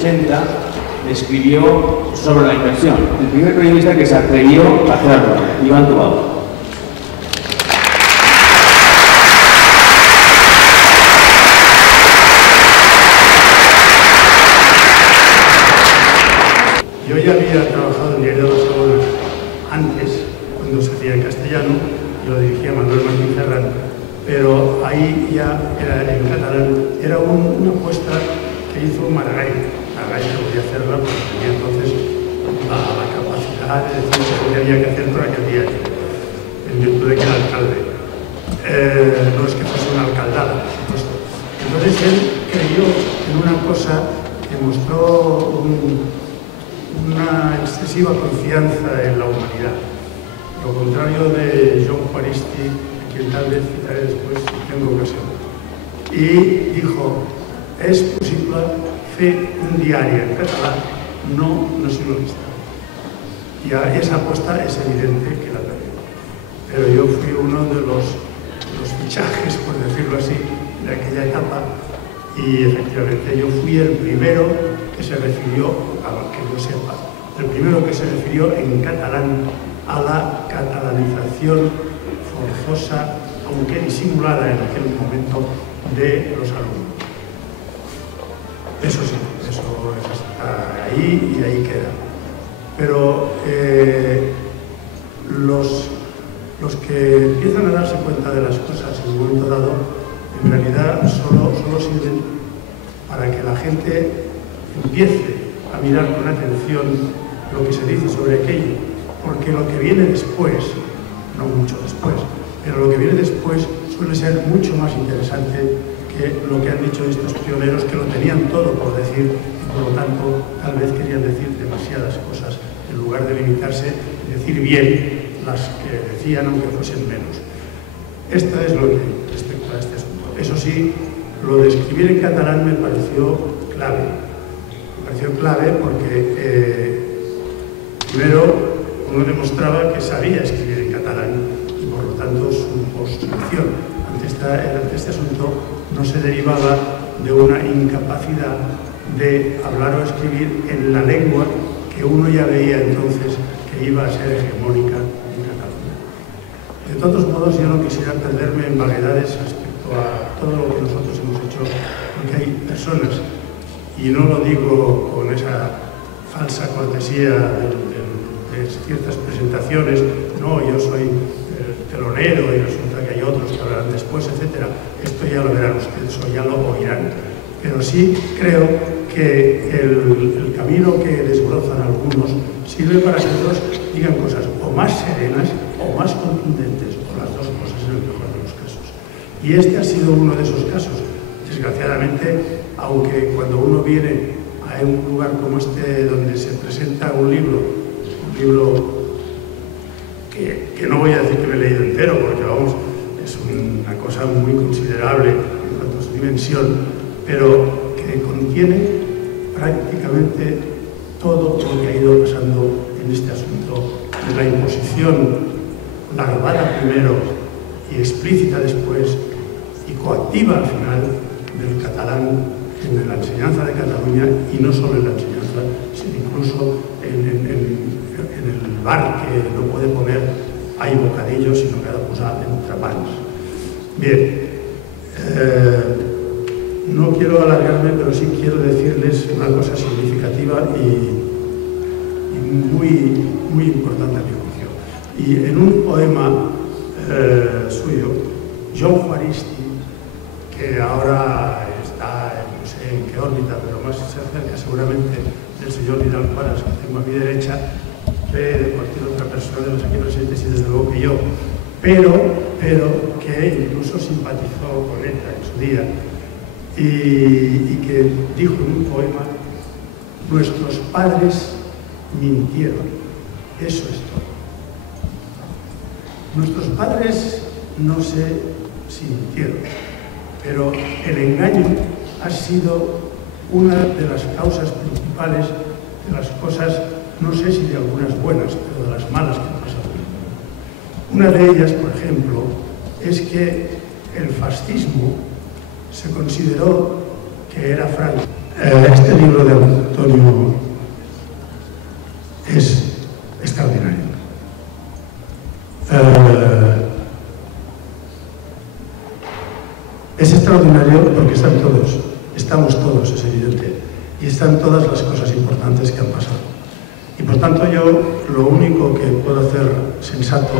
80 escribió sobre la inversión. El primer periodista que se atrevió a hacerlo, Iván Tubau. Yo ya había trabajado en Diario de Barcelona antes, cuando se hacía en castellano, y lo dirigía Manuel Martín Ferran, pero ahí ya era en catalán. Era una apuesta que hizo Maragall. Maragall no podía hacerla porque tenía entonces la capacidad de decir lo que había que hacer por aquel diario, en virtud de que era alcalde. No es que fuese una alcaldada, por supuesto. Entonces él creyó en una cosa que mostró una excesiva confianza en la humanidad, lo contrario de John Juaristi, a quien tal vez citaré después si tengo ocasión. Y dijo, es posible fer un diari en català no nacionalista. Y esa apuesta es evidente que la perdió. Pero yo fui uno de los fichajes, por decirlo así, de aquella etapa, y efectivamente yo fui el primero que se refirió, a lo que yo sepa, el primero que se refirió en catalán a la catalanización forzosa, aunque disimulada en aquel momento, de los alumnos. Eso sí, eso está ahí y ahí queda. Pero los que empiezan a darse cuenta de las cosas en un momento dado, en realidad solo sirven para que la gente empiece a mirar con atención lo que se dice sobre aquello, porque lo que viene después, no mucho después, pero lo que viene después suele ser mucho más interesante que lo que han dicho estos pioneros, que lo tenían todo por decir y por lo tanto tal vez querían decir demasiadas cosas en lugar de limitarse y decir bien las que decían, aunque fuesen menos. Esto es lo que respecto a este asunto. Eso sí, lo de escribir en catalán me pareció clave. Me pareció clave porque primero uno demostraba que sabía escribir en catalán y por lo tanto su posición ante este asunto no se derivaba de una incapacidad de hablar o escribir en la lengua que uno ya veía entonces que iba a ser hegemónica en Cataluña. De todos modos, yo no quisiera perderme en vaguedades respecto a todo lo que nosotros hemos hecho, porque hay personas, y no lo digo con esa falsa cortesía de ciertas presentaciones, no, yo soy telonero y resulta que hay otros que hablarán después, etc. Esto ya lo verán ustedes o ya lo oirán. Pero sí creo que el camino que desbrozan algunos sirve para que otros digan cosas o más serenas o más contundentes, o las dos cosas en el mejor de los casos. Y este ha sido uno de esos casos. Desgraciadamente, aunque cuando uno viene a un lugar como este donde se presenta un libro que no voy a decir que me he leído entero, porque vamos, es una cosa muy considerable en cuanto a su dimensión, pero que contiene prácticamente todo lo que ha ido pasando en este asunto de la imposición larvada primero y explícita después y coactiva al final del catalán en la enseñanza de Cataluña, y no solo en la enseñanza, sino incluso en el bar que no puede poner hay bocadillos, sino que ha de posar entrepans. Bien, no quiero alargarme, pero sí quiero decirles una cosa significativa y muy importante a mi juicio. Y en un poema suyo, John Juaristi, que ahora está, no sé en qué órbita, pero más se acerca seguramente del señor Vidal Juárez, que tengo a mi derecha, de cualquier otra persona de los aquí presentes y desde luego que yo, pero que incluso simpatizó con ETA en su día y que dijo en un poema: nuestros padres mintieron, eso es todo. Nuestros padres no sé si mintieron, pero el engaño ha sido una de las causas principales de las cosas, no sé si de algunas buenas, pero de las malas que han pasado. Una de ellas, por ejemplo, es que el fascismo se consideró que era Franco. Este libro de Antonio es extraordinario. Es extraordinario porque estamos todos, es evidente, y están todas las cosas importantes que han pasado. Y por tanto yo lo único que puedo hacer sensato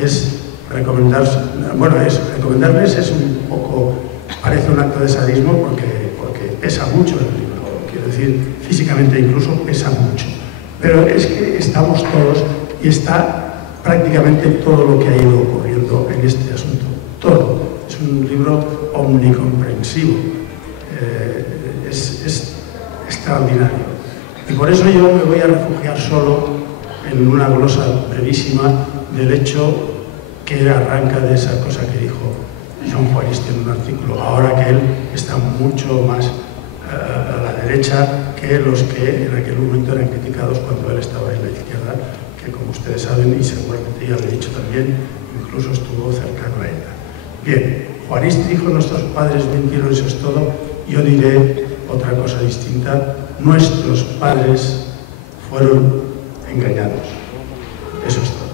es recomendarles es un poco, parece un acto de sadismo porque pesa mucho el libro, quiero decir, físicamente incluso pesa mucho. Pero es que estamos todos y está prácticamente todo lo que ha ido ocurriendo en este asunto. Todo. Es un libro omnicomprensivo. Es extraordinario. Y por eso yo me voy a refugiar solo en una glosa brevísima del hecho que arranca de esa cosa que dijo Jean Juaristi en un artículo, ahora que él está mucho más a la derecha que los que en aquel momento eran criticados cuando él estaba en la izquierda, que como ustedes saben, y seguramente ya lo he dicho también, incluso estuvo cercano a ella. Bien, Juaristi dijo, nuestros padres mintieron, eso es todo. Yo diré otra cosa distinta, nuestros padres fueron engañados. Eso es todo.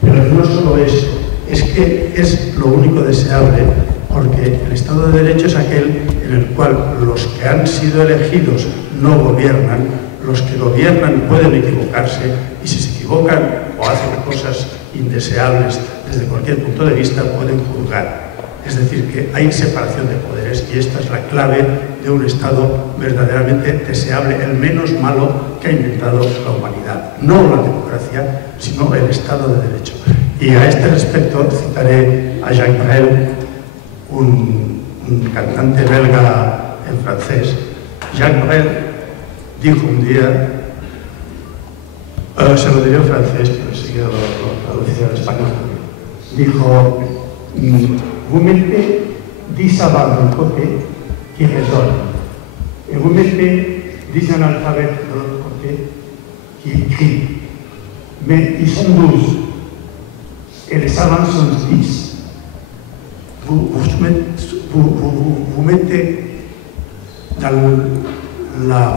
Pero no solo eso, es que es lo único deseable, porque el Estado de Derecho es aquel en el cual los que han sido elegidos no gobiernan, los que gobiernan pueden equivocarse, y si se equivocan o hacen cosas indeseables desde cualquier punto de vista, pueden juzgar. Es decir, que hay separación de poderes, y esta es la clave de un Estado verdaderamente deseable, el menos malo que ha inventado la humanidad. No la democracia, sino el Estado de Derecho. Y a este respecto citaré a Jacques Brel, un cantante belga en francés. Jacques Brel dijo un día, se lo diré en francés, pero enseguida lo traduciré al español. Dijo, vous mettez 10 savants d'un côté qui raisonnent, et vous mettez 10 analphabètes de l'autre côté qui écrivent. Mais ils sont 12, et les savants sont 10. Vous mettez dans la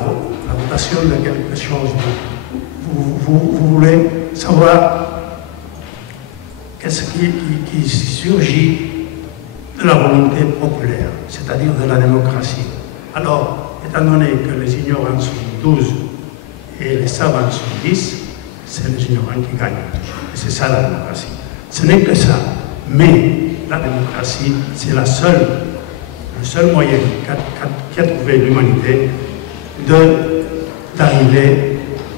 votation de quelque chose, vous voulez savoir qu'est-ce qui surgit de la volonté populaire, c'est-à-dire de la démocratie. Alors, étant donné que les ignorants sont 12 et les savants sont 10, c'est les ignorants qui gagnent. Et c'est ça la démocratie. Ce n'est que ça. Mais la démocratie, c'est le seul moyen qu'a trouvé l'humanité d'arriver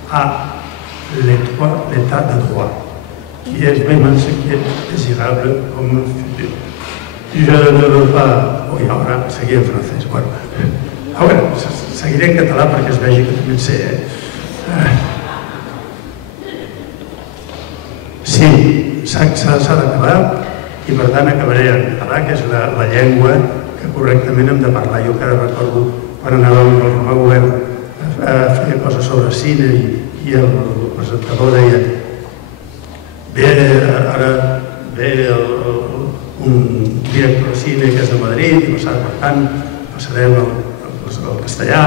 à l'état de droit, qui est vraiment ce qui est désirable comme futur. Jo no veux pas... Ui, ara seguia en francès. Bueno, a veure, seguiré en català perquè es vegi que també en sé, Sí, s'ha d'acabar, i per tant acabaré en català, que és la llengua que correctament hem de parlar. Jo encara recordo quan anava amb el Romà Govern a fer coses sobre cine i el presentador deia ara ve un director de cine que és de Madrid i per tant passarem al castellà,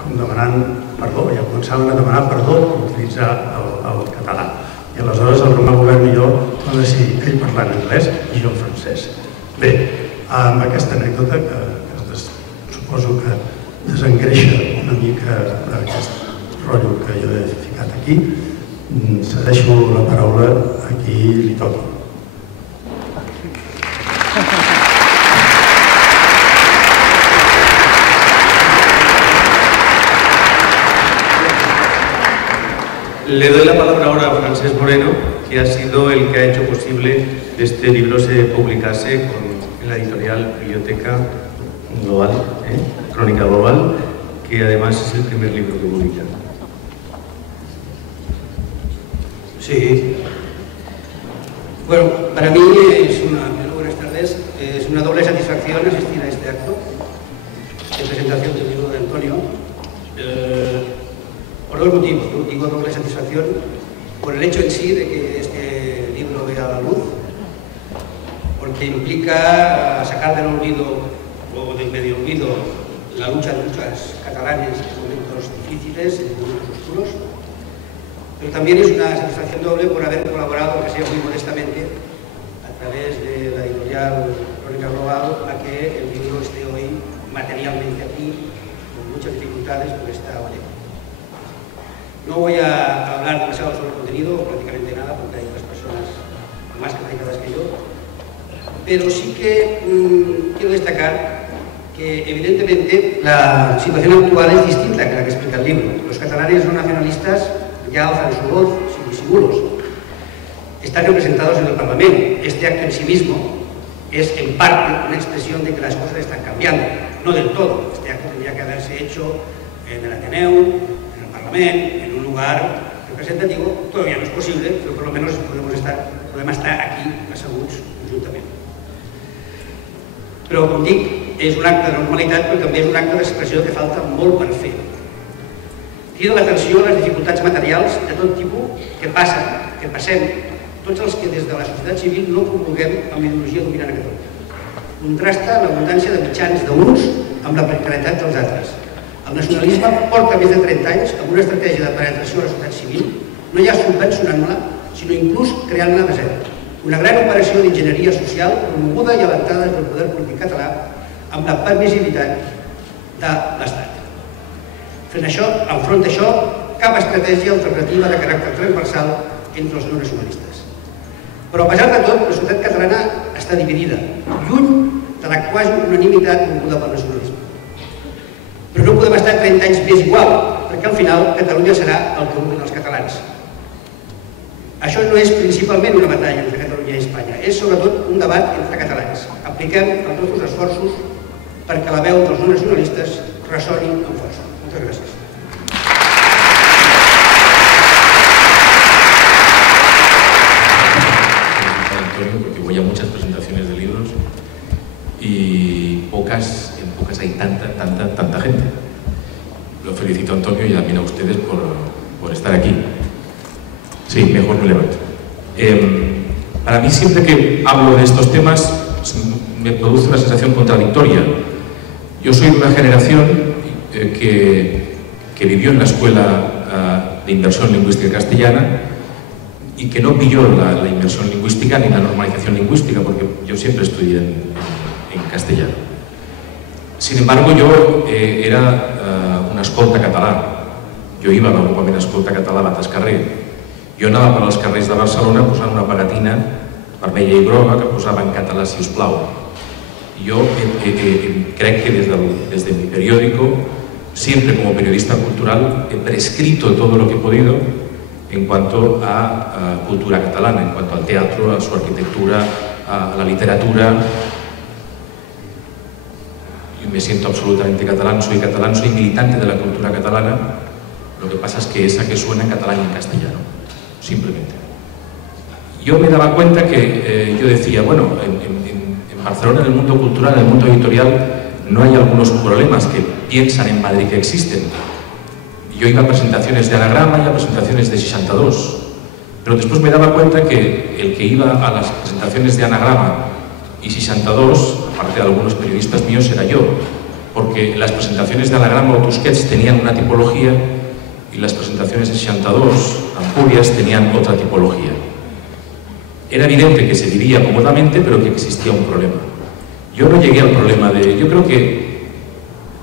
com demanant perdó, ja començaven a demanar perdó per utilitzar el català. I aleshores el Romà Govern i jo vam decidir ell parlant anglès i jo en francès. Bé, amb aquesta anècdota que suposo que desengreixa una mica aquest rotllo que jo he ficat aquí, cedeixo la paraula a qui li toqui. Le doy la palabra ahora a Francesc Moreno, que ha sido el que ha hecho posible que este libro se publicase en la editorial Biblioteca Global, Crónica Global, que además es el primer libro que publica. Sí. Bueno, para mí buenas tardes, es una doble satisfacción asistir a este acto de presentación del libro de Antonio. Por dos motivos. Digo doble satisfacción por el hecho en sí de que este libro vea la luz, porque implica sacar del olvido o del medio olvido la lucha de muchos catalanes en momentos difíciles, en momentos oscuros, pero también es una satisfacción doble por haber colaborado, aunque sea muy modestamente, a través de la editorial Crónica Global, a que el libro esté hoy materialmente aquí, con muchas dificultades, por esta manera. No voy a hablar demasiado sobre el contenido, prácticamente nada, porque hay otras personas más capacitadas que yo, pero sí que quiero destacar que evidentemente la situación actual es distinta que la que explica el libro. Los catalanes no nacionalistas ya alzan su voz sin disimulos. Están representados en el Parlamento. Este acto en sí mismo es en parte una expresión de que las cosas están cambiando, no del todo. Este acto tendría que haberse hecho en el Ateneu, en el Parlamento, en un lugar representativo. Todavía no es posible, pero por lo menos podemos estar aquí asseguts conjuntament. Però, com dic, és un acte de normalitat, però també és un acte d'expressió que falta molt per fer. Crida l'atenció a les dificultats materials de tot tipus que passem tots els que des de la societat civil no promulguem amb l'ideologia dominant a Catalunya. Contrasta l'abundància de mitjans d'uns amb la precarietat dels altres. El nacionalisme porta més de 30 anys amb una estratègia de penetració a la societat civil, no ja subvencionant-la, sinó inclús creant-la de zero. Una gran operació d'enginyeria social promoguda i alentada des del poder polític català amb la permissivitat de l'Estat. Enfront d'això, cap estratègia alternativa de caràcter transversal entre els no nacionalistes. Però a pesar de tot, la societat catalana està dividida, lluny de la quasi unanimitat volguda pel nacionalisme. Però no podem estar 30 anys més igual, perquè al final Catalunya serà el que vulguin els catalans. Això no és principalment una batalla entre Catalunya i Espanya, és sobretot un debat entre catalans. Apliquem els nostres esforços perquè la veu dels no nacionalistes ressoni amb força. Moltes gràcies. Antonio, porque voy a muchas presentaciones de libros y en pocas hay tanta gente. Lo felicito a Antonio y también a ustedes por estar aquí. Sí, mejor me levanto. Para mí, siempre que hablo de estos temas, me produce una sensación contradictoria. Yo soy de una generación que vivió en la escuela de inversión lingüística castellana y que no pilló la inversión lingüística ni la normalización lingüística, porque yo siempre estudié en castellano. Sin embargo, yo era una escolta català. Jo iba a l'agrupament escolta català a Batascarrer. Jo anava per als carrers de Barcelona posant una pegatina vermella i groga que posava en català, si us plau. Yo creo que desde mi periódico, siempre como periodista cultural, he prescrito todo lo que he podido en cuanto a cultura catalana, en cuanto al teatro, a su arquitectura, a la literatura. Yo me siento absolutamente catalán, soy militante de la cultura catalana. Lo que pasa es que esa que suena en catalán y en castellano, simplemente. Yo me daba cuenta que yo decía, bueno, en Barcelona, en el mundo cultural, en el mundo editorial, no hay algunos problemas que piensan en Madrid que existen. Yo iba a presentaciones de Anagrama y a presentaciones de 62, pero después me daba cuenta que el que iba a las presentaciones de Anagrama y 62, aparte de algunos periodistas míos, era yo, porque las presentaciones de Anagrama o Tusquets tenían una tipología y las presentaciones de 62, Ampurias, tenían otra tipología. Era evidente que se vivía cómodamente, pero que existía un problema. Yo no llegué al problema de... Yo creo que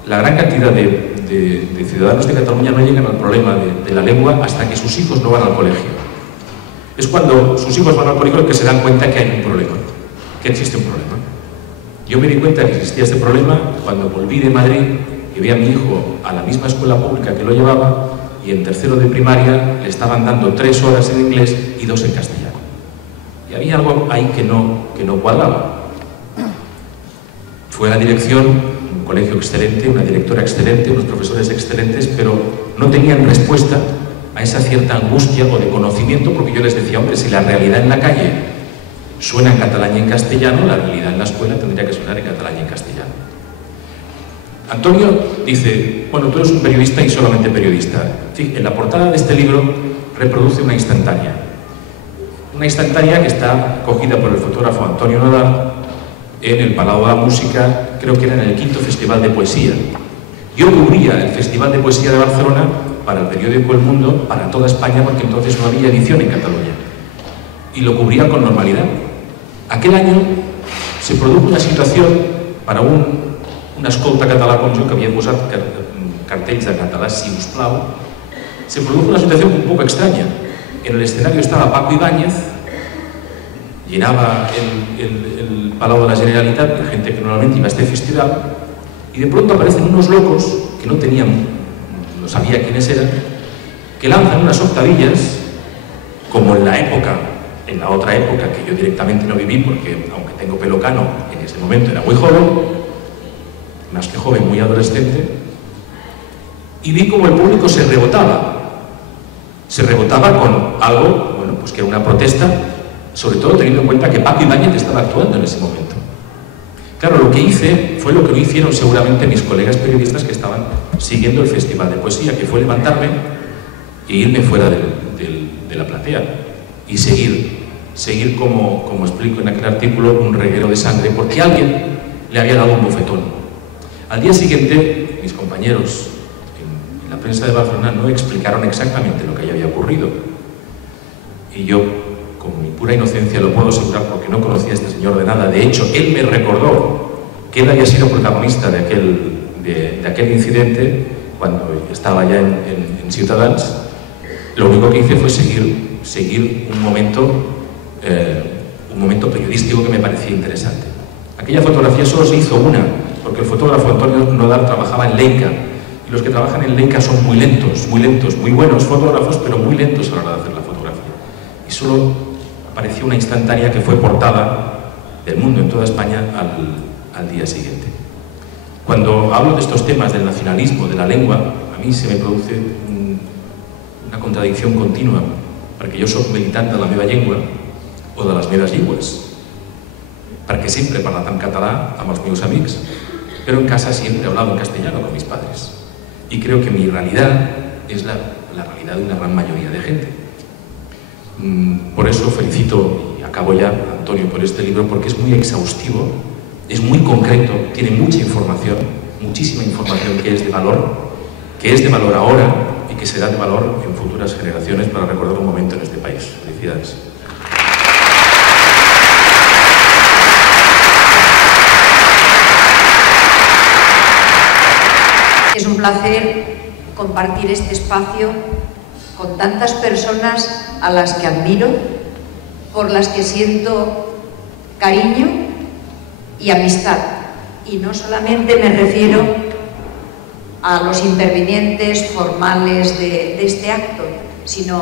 la gran cantidad de ciudadanos de Cataluña no llegan al problema de la lengua hasta que sus hijos no van al colegio. Es cuando sus hijos van al colegio que se dan cuenta que hay un problema, que existe un problema. Yo me di cuenta que existía este problema cuando volví de Madrid, llevé a mi hijo a la misma escuela pública que lo llevaba y en tercero de primaria le estaban dando 3 horas en inglés y 2 en castellano. Y había algo ahí que no cuadraba. Fue a la dirección, un colegio excelente, una directora excelente, unos profesores excelentes, pero no tenían respuesta a esa cierta angustia o de conocimiento, porque yo les decía, hombre, si la realidad en la calle suena en catalán y en castellano, la realidad en la escuela tendría que sonar en catalán y en castellano. Antonio dice, bueno, tú eres un periodista y solamente periodista. Sí, en la portada de este libro reproduce una instantánea que está cogida por el fotógrafo Antonio Nadal en el Palau de la Música, creo que era en el 5º Festival de Poesía, Yo cubría el Festival de Poesía de Barcelona para el periódico El Mundo, para toda España, porque entonces no había edición en Cataluña. Y lo cubría con normalidad. Aquel año se produjo una situación para un escolta català com jo, que havia posat cartells de català, si us plau. Se produjo una situación un poco extraña. En el escenario estaba Paco Ibáñez, llenaba el Palau de la Generalitat, la gente que normalmente iba a este festival, y de pronto aparecen unos locos que no sabía quiénes eran, que lanzan unas octavillas, como en la otra época que yo directamente no viví, porque aunque tengo pelo cano, en ese momento era muy joven, más que joven, muy adolescente, y vi como el público se rebotaba con algo, bueno, pues que era una protesta, sobre todo teniendo en cuenta que Paco Ibáñez estaba actuando en ese momento. Claro, lo que hice fue lo que no hicieron seguramente mis colegas periodistas que estaban siguiendo el Festival de Poesía, que fue levantarme e irme fuera de la platea y seguir como explico en aquel artículo, un reguero de sangre, porque alguien le había dado un bofetón. Al día siguiente, mis compañeros en la prensa de Barcelona no explicaron exactamente lo que había ocurrido. Y yo, con mi pura inocencia, lo puedo asegurar porque no conocía a este señor de nada. De hecho, él me recordó que él había sido protagonista de aquel incidente cuando estaba ya en Ciutadans. Lo único que hice fue seguir un momento periodístico que me parecía interesante. Aquella fotografía solo se hizo una, porque el fotógrafo Antonio Nodal trabajaba en Leica, y los que trabajan en Leica son muy lentos, muy buenos fotógrafos, pero muy lentos a la hora de hacer la fotografía. Y solo apareció una instantánea que fue portada del Mundo en toda España al día siguiente. Cuando hablo de estos temas del nacionalismo, de la lengua, a mí se me produce una contradicción continua, perquè jo soc militant de la meva llengua o de les meves llengües, perquè sempre he parlat en català amb els meus amics, pero en casa siempre he hablado en castellano con mis padres. Y creo que mi realidad es la realidad de una gran mayoría de gente. Por eso felicito, y acabo ya, a Antonio, por este libro, porque es muy exhaustivo, es muy concreto, tiene mucha información, muchísima información que es de valor ahora y que será de valor en futuras generaciones para recordar un momento en este país. Felicidades. Es un placer compartir este espacio con tantas personas a las que admiro, por las que siento cariño y amistad. Y no solamente me refiero a los intervinientes formales de este acto, sino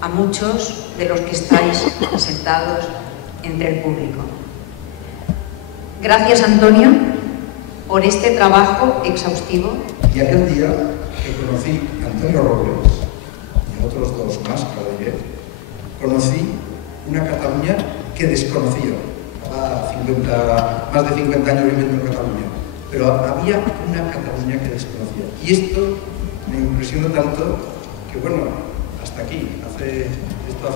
a muchos de los que estáis sentados entre el público. Gracias, Antonio, por este trabajo exhaustivo. Y aquel día que conocí a Antonio Robles y a otros dos más, cada día, conocí una Cataluña que desconocía. Más de 50 años viviendo en Cataluña, pero había una Cataluña que desconocía. Y esto me impresionó tanto que, bueno, hasta aquí, hace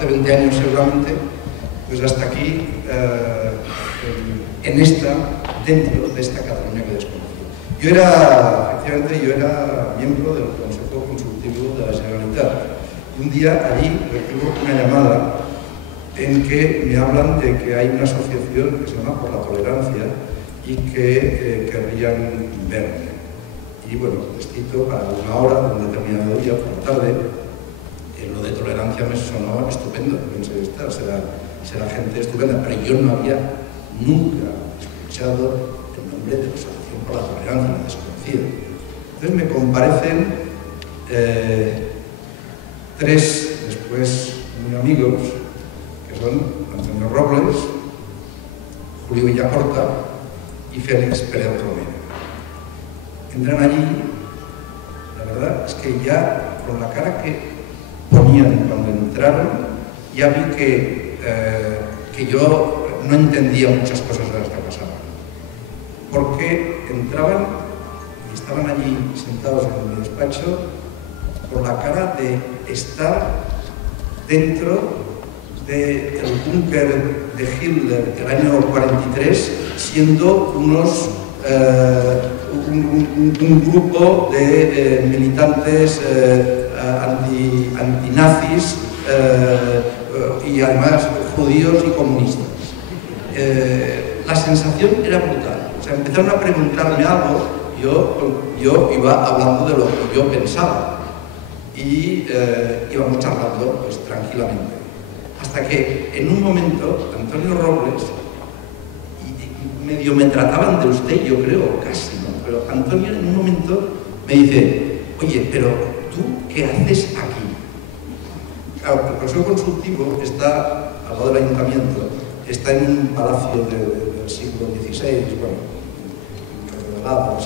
20 años seguramente, pues hasta aquí, dentro de esta Cataluña que desconocía. Efectivamente, yo era miembro del Consejo Consultivo de la Generalitat. Un día allí recibo una llamada en que me hablan de que hay una asociación que se llama Por la Tolerancia y que querrían verme. Y bueno, les cito para una hora, de un determinado día, por la tarde. Lo de tolerancia me sonaba estupendo, pensé, será gente estupenda, pero yo no había nunca escuchado el nombre de la Asociación por la Tolerancia, la desconocida. Entonces me comparecen tres después muy amigos, son Antonio Robles, Julio Villacorta y Félix Pérez Romero. Entran allí, la verdad es que ya con la cara que ponían cuando entraron, ya vi que yo no entendía muchas cosas de las que pasaban. Porque entraban y estaban allí sentados en mi despacho con la cara de estar dentro del búnker de Hitler del año 43, siendo unos un grupo de militantes antinazis y además judíos y comunistas. La sensación era brutal. O sea, empezaron a preguntarme algo, yo iba hablando de lo que yo pensaba y íbamos charlando pues, tranquilamente. Hasta que en un momento Antonio Robles, y medio me trataban de usted, yo creo, casi, ¿no? Pero Antonio en un momento me dice, oye, pero ¿tú qué haces aquí? Claro, el Consejo Consultivo está al lado del Ayuntamiento, está en un palacio del siglo XVI, bueno, remodelado,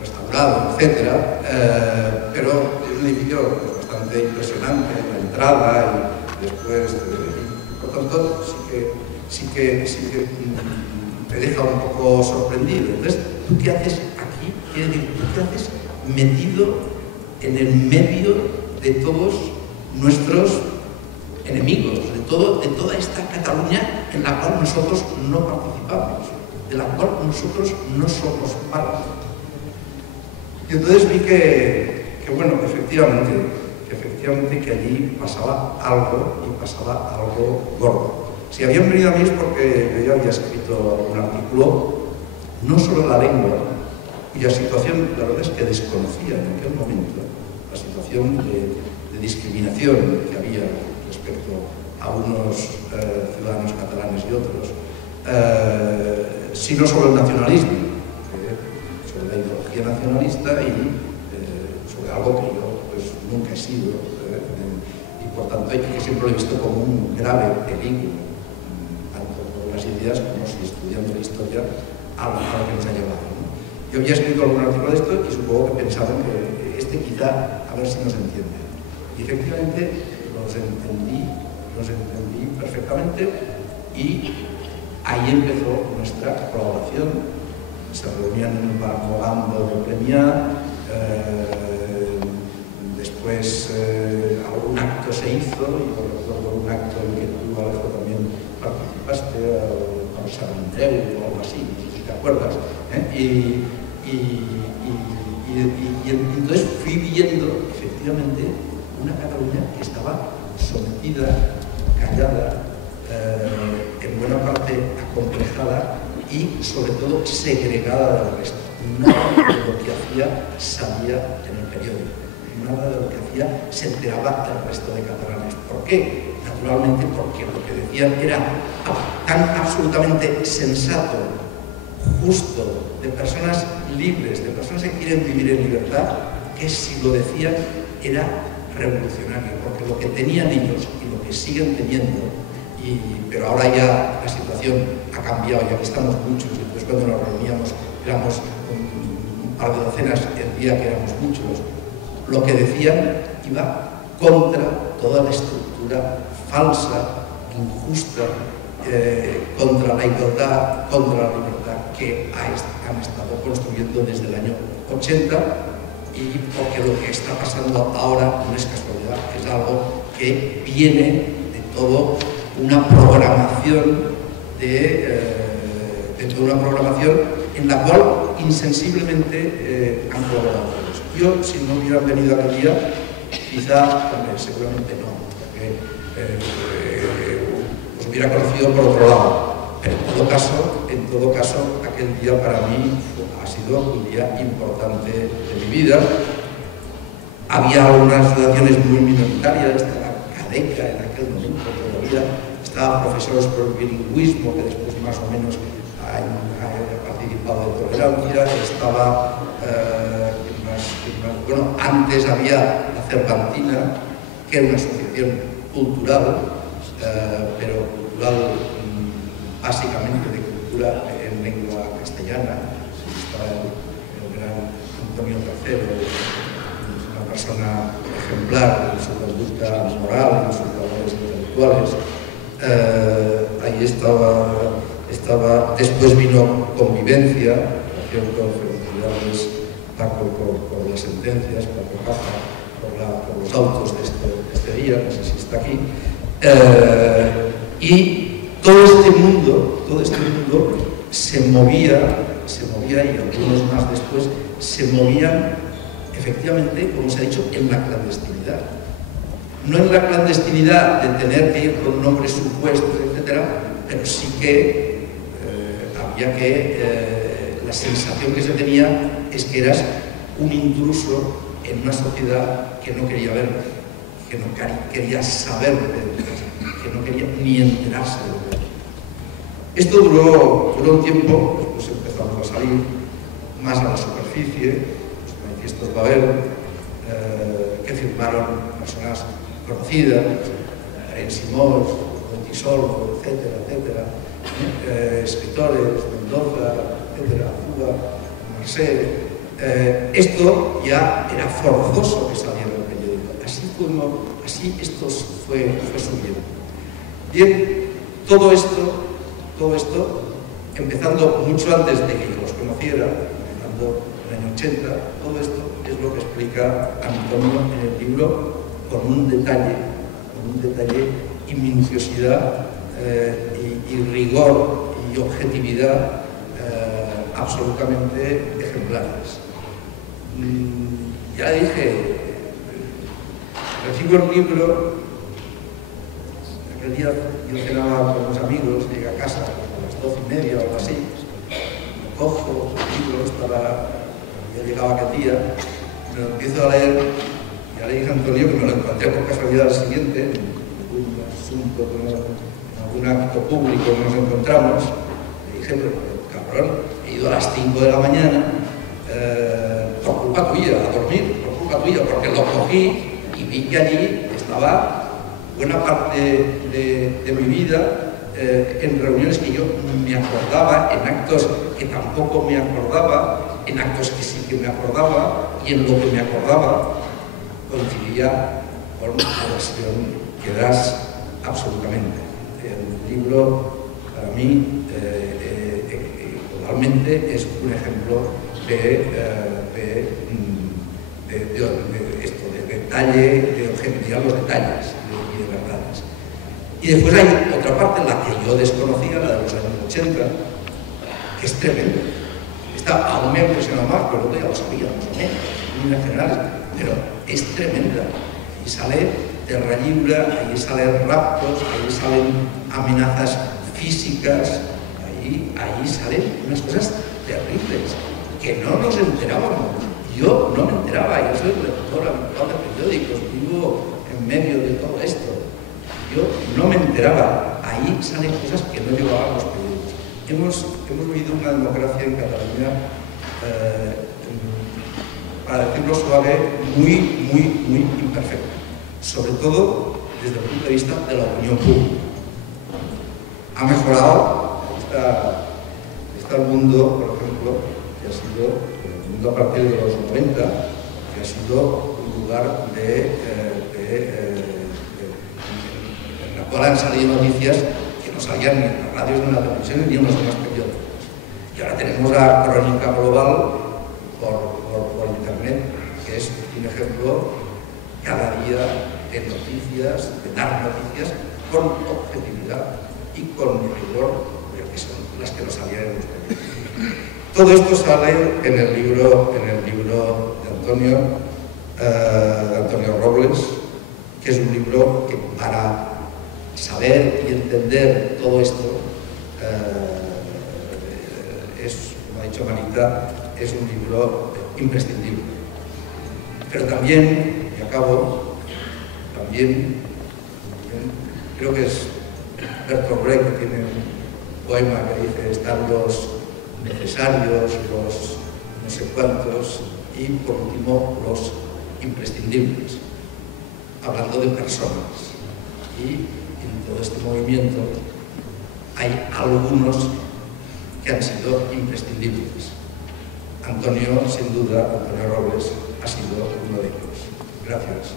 restaurado, etc. Pero es un edificio bastante impresionante, la entrada y después, por tanto, sí que te deja un poco sorprendido. Entonces, ¿tú qué haces aquí? Quiere decir, ¿tú qué haces metido en el medio de todos nuestros enemigos, de toda esta Cataluña en la cual nosotros no participamos, de la cual nosotros no somos parte? Y entonces vi que bueno, efectivamente que allí pasaba algo y pasaba algo gordo. Si habían venido a mí es porque yo ya había escrito un artículo, no solo en la lengua, cuya situación, la verdad es que desconocía en aquel momento, la situación de discriminación que había respecto a unos ciudadanos catalanes y otros, sino sobre el nacionalismo, sobre la ideología nacionalista y sobre algo que yo pues, nunca he sido, y por tanto que siempre lo he visto como un grave peligro, tanto por las ideas como si estudiando la historia algo que nos ha llevado, ¿no? Yo había escrito algún artículo de esto y supongo que pensaban que quizá, a ver si nos entiende. Y efectivamente los entendí perfectamente y ahí empezó nuestra colaboración. Se reunían en un bar Mogando de Premià, después algún acto se hizo, y recuerdo un acto en que tú, Alejo, también participaste, a San Andreu o algo así, si te acuerdas, y entonces fui viendo efectivamente una Cataluña que estaba sometida, callada, en buena parte acomplejada y sobre todo segregada del resto. Nada de lo que hacía salía en el periódico, nada de lo que hacía se enteraba del resto de catalanes. ¿Por qué? Naturalmente porque lo que decían era tan absolutamente sensato, justo, de personas libres, de personas que quieren vivir en libertad, que si lo decían era revolucionario, porque lo que tenían ellos y lo que siguen teniendo, pero ahora ya la situación ha cambiado, ya que estamos muchos, y entonces cuando nos reuníamos éramos un par de docenas el día que éramos muchos, lo que decían iba contra toda la estructura falsa, injusta, contra la igualdad, contra la libertad que han estado construyendo desde el año 80, y porque lo que está pasando ahora no es casualidad, es algo que viene de toda una programación en la cual insensiblemente han colaborado todos. Yo, si no hubieran venido aquel día, quizá, seguramente no, porque os hubiera conocido por otro lado. Pero en todo caso, aquel día para mí ha sido un día importante de mi vida. Había algunas relaciones muy minoritarias, estaba Cadeca en aquel momento todavía, estaban profesores por el bilingüismo, que después más o menos ha participado de tolerancia, estaba, bueno, antes había la Cervantina, que era una asociación cultural, pero cultural básicamente de cultura en lengua castellana. Estaba el gran Antonio III, una persona ejemplar en su conducta moral, en sus valores intelectuales. Ahí estaba, después vino Convivencia, con felicidades Paco por las sentencias, Paco Caja por los autos de este día, no sé si está aquí. Y todo este mundo se movía y algunos más después, se movían efectivamente, como se ha dicho, en la clandestinidad. No en la clandestinidad de tener que ir con nombres supuestos, etc., pero sí que había que, la sensación que se tenía es que eras un intruso en una sociedad que no quería ver, que no quería saber, que no quería ni enterarse de lo que era. Esto duró un tiempo, después empezamos a salir más a la superficie, los manifiestos Babel, que firmaron personas conocidas, Simón, Montisol, etcétera, escritores, Mendoza, etcétera, Cuba, Marcel. Esto ya era forzoso que saliera en el periódico. Así esto fue subiendo. Bien, todo esto, empezando mucho antes de que yo los conociera, empezando en el año 80, todo esto es lo que explica Antonio en el libro con un detalle y minuciosidad y rigor y objetividad absolutamente ejemplares. Ya dije, recibo el libro, aquel día yo cenaba con unos amigos, llegué a casa a las 12:30 o algo así, me cojo el libro, ya llegaba aquel día, me lo empiezo a leer. Ya le dije a Antonio que me lo encontré por casualidad al siguiente, en un asunto, en algún acto público que nos encontramos. Le dije, pero cabrón, he ido a las 5 de la mañana por culpa tuya, a dormir, por culpa tuya, porque lo cogí y vi que allí estaba buena parte de mi vida en reuniones que yo me acordaba, en actos que tampoco me acordaba, en actos que sí que me acordaba, y en lo que me acordaba coincidía con la versión que das absolutamente. El libro, para mí, totalmente es un ejemplo de detalle, de objetividad, los detalles y de verdades. Y después hay otra parte, la que yo desconocía, la de los años 80, que es tremenda. Esta aún me ha impresionado más, pero ya lo sabía, más o menos, en líneas generales, pero es tremenda. Ahí sale Terra Lliure, ahí salen raptos, ahí salen amenazas físicas, ahí salen unas cosas terribles que no nos enterábamos. Yo no me enteraba, yo soy lector habitual de periódicos, vivo en medio de todo esto. Yo no me enteraba. Ahí salen cosas que no llevaban los periódicos. Hemos vivido una democracia en Cataluña, para decirlo suave, muy imperfecta. Sobre todo desde el punto de vista de la opinión pública. Ha mejorado, está el mundo, por ejemplo, que ha sido el mundo a partir de los 90, que ha sido un lugar en la cual han salido noticias que no salían ni en las radios, ni en la televisión, ni en los demás periódicos. Y ahora tenemos la crónica global por internet, que es un ejemplo cada día de noticias, de dar noticias con objetividad y con rigor, que son las que nos salían en los periódicos. Todo esto sale en el libro de Antonio Robles, que es un libro que, para saber y entender todo esto, como ha dicho Manita, es un libro imprescindible. Pero también, y acabo, también creo que es Bertolt Brecht, que tiene un poema que dice: están los necesarios, los no sé cuántos, y por último los imprescindibles, hablando de personas. Y en todo este movimiento hay algunos que han sido imprescindibles. Antonio, sin duda, Antonio Robles ha sido uno de ellos. Gracias.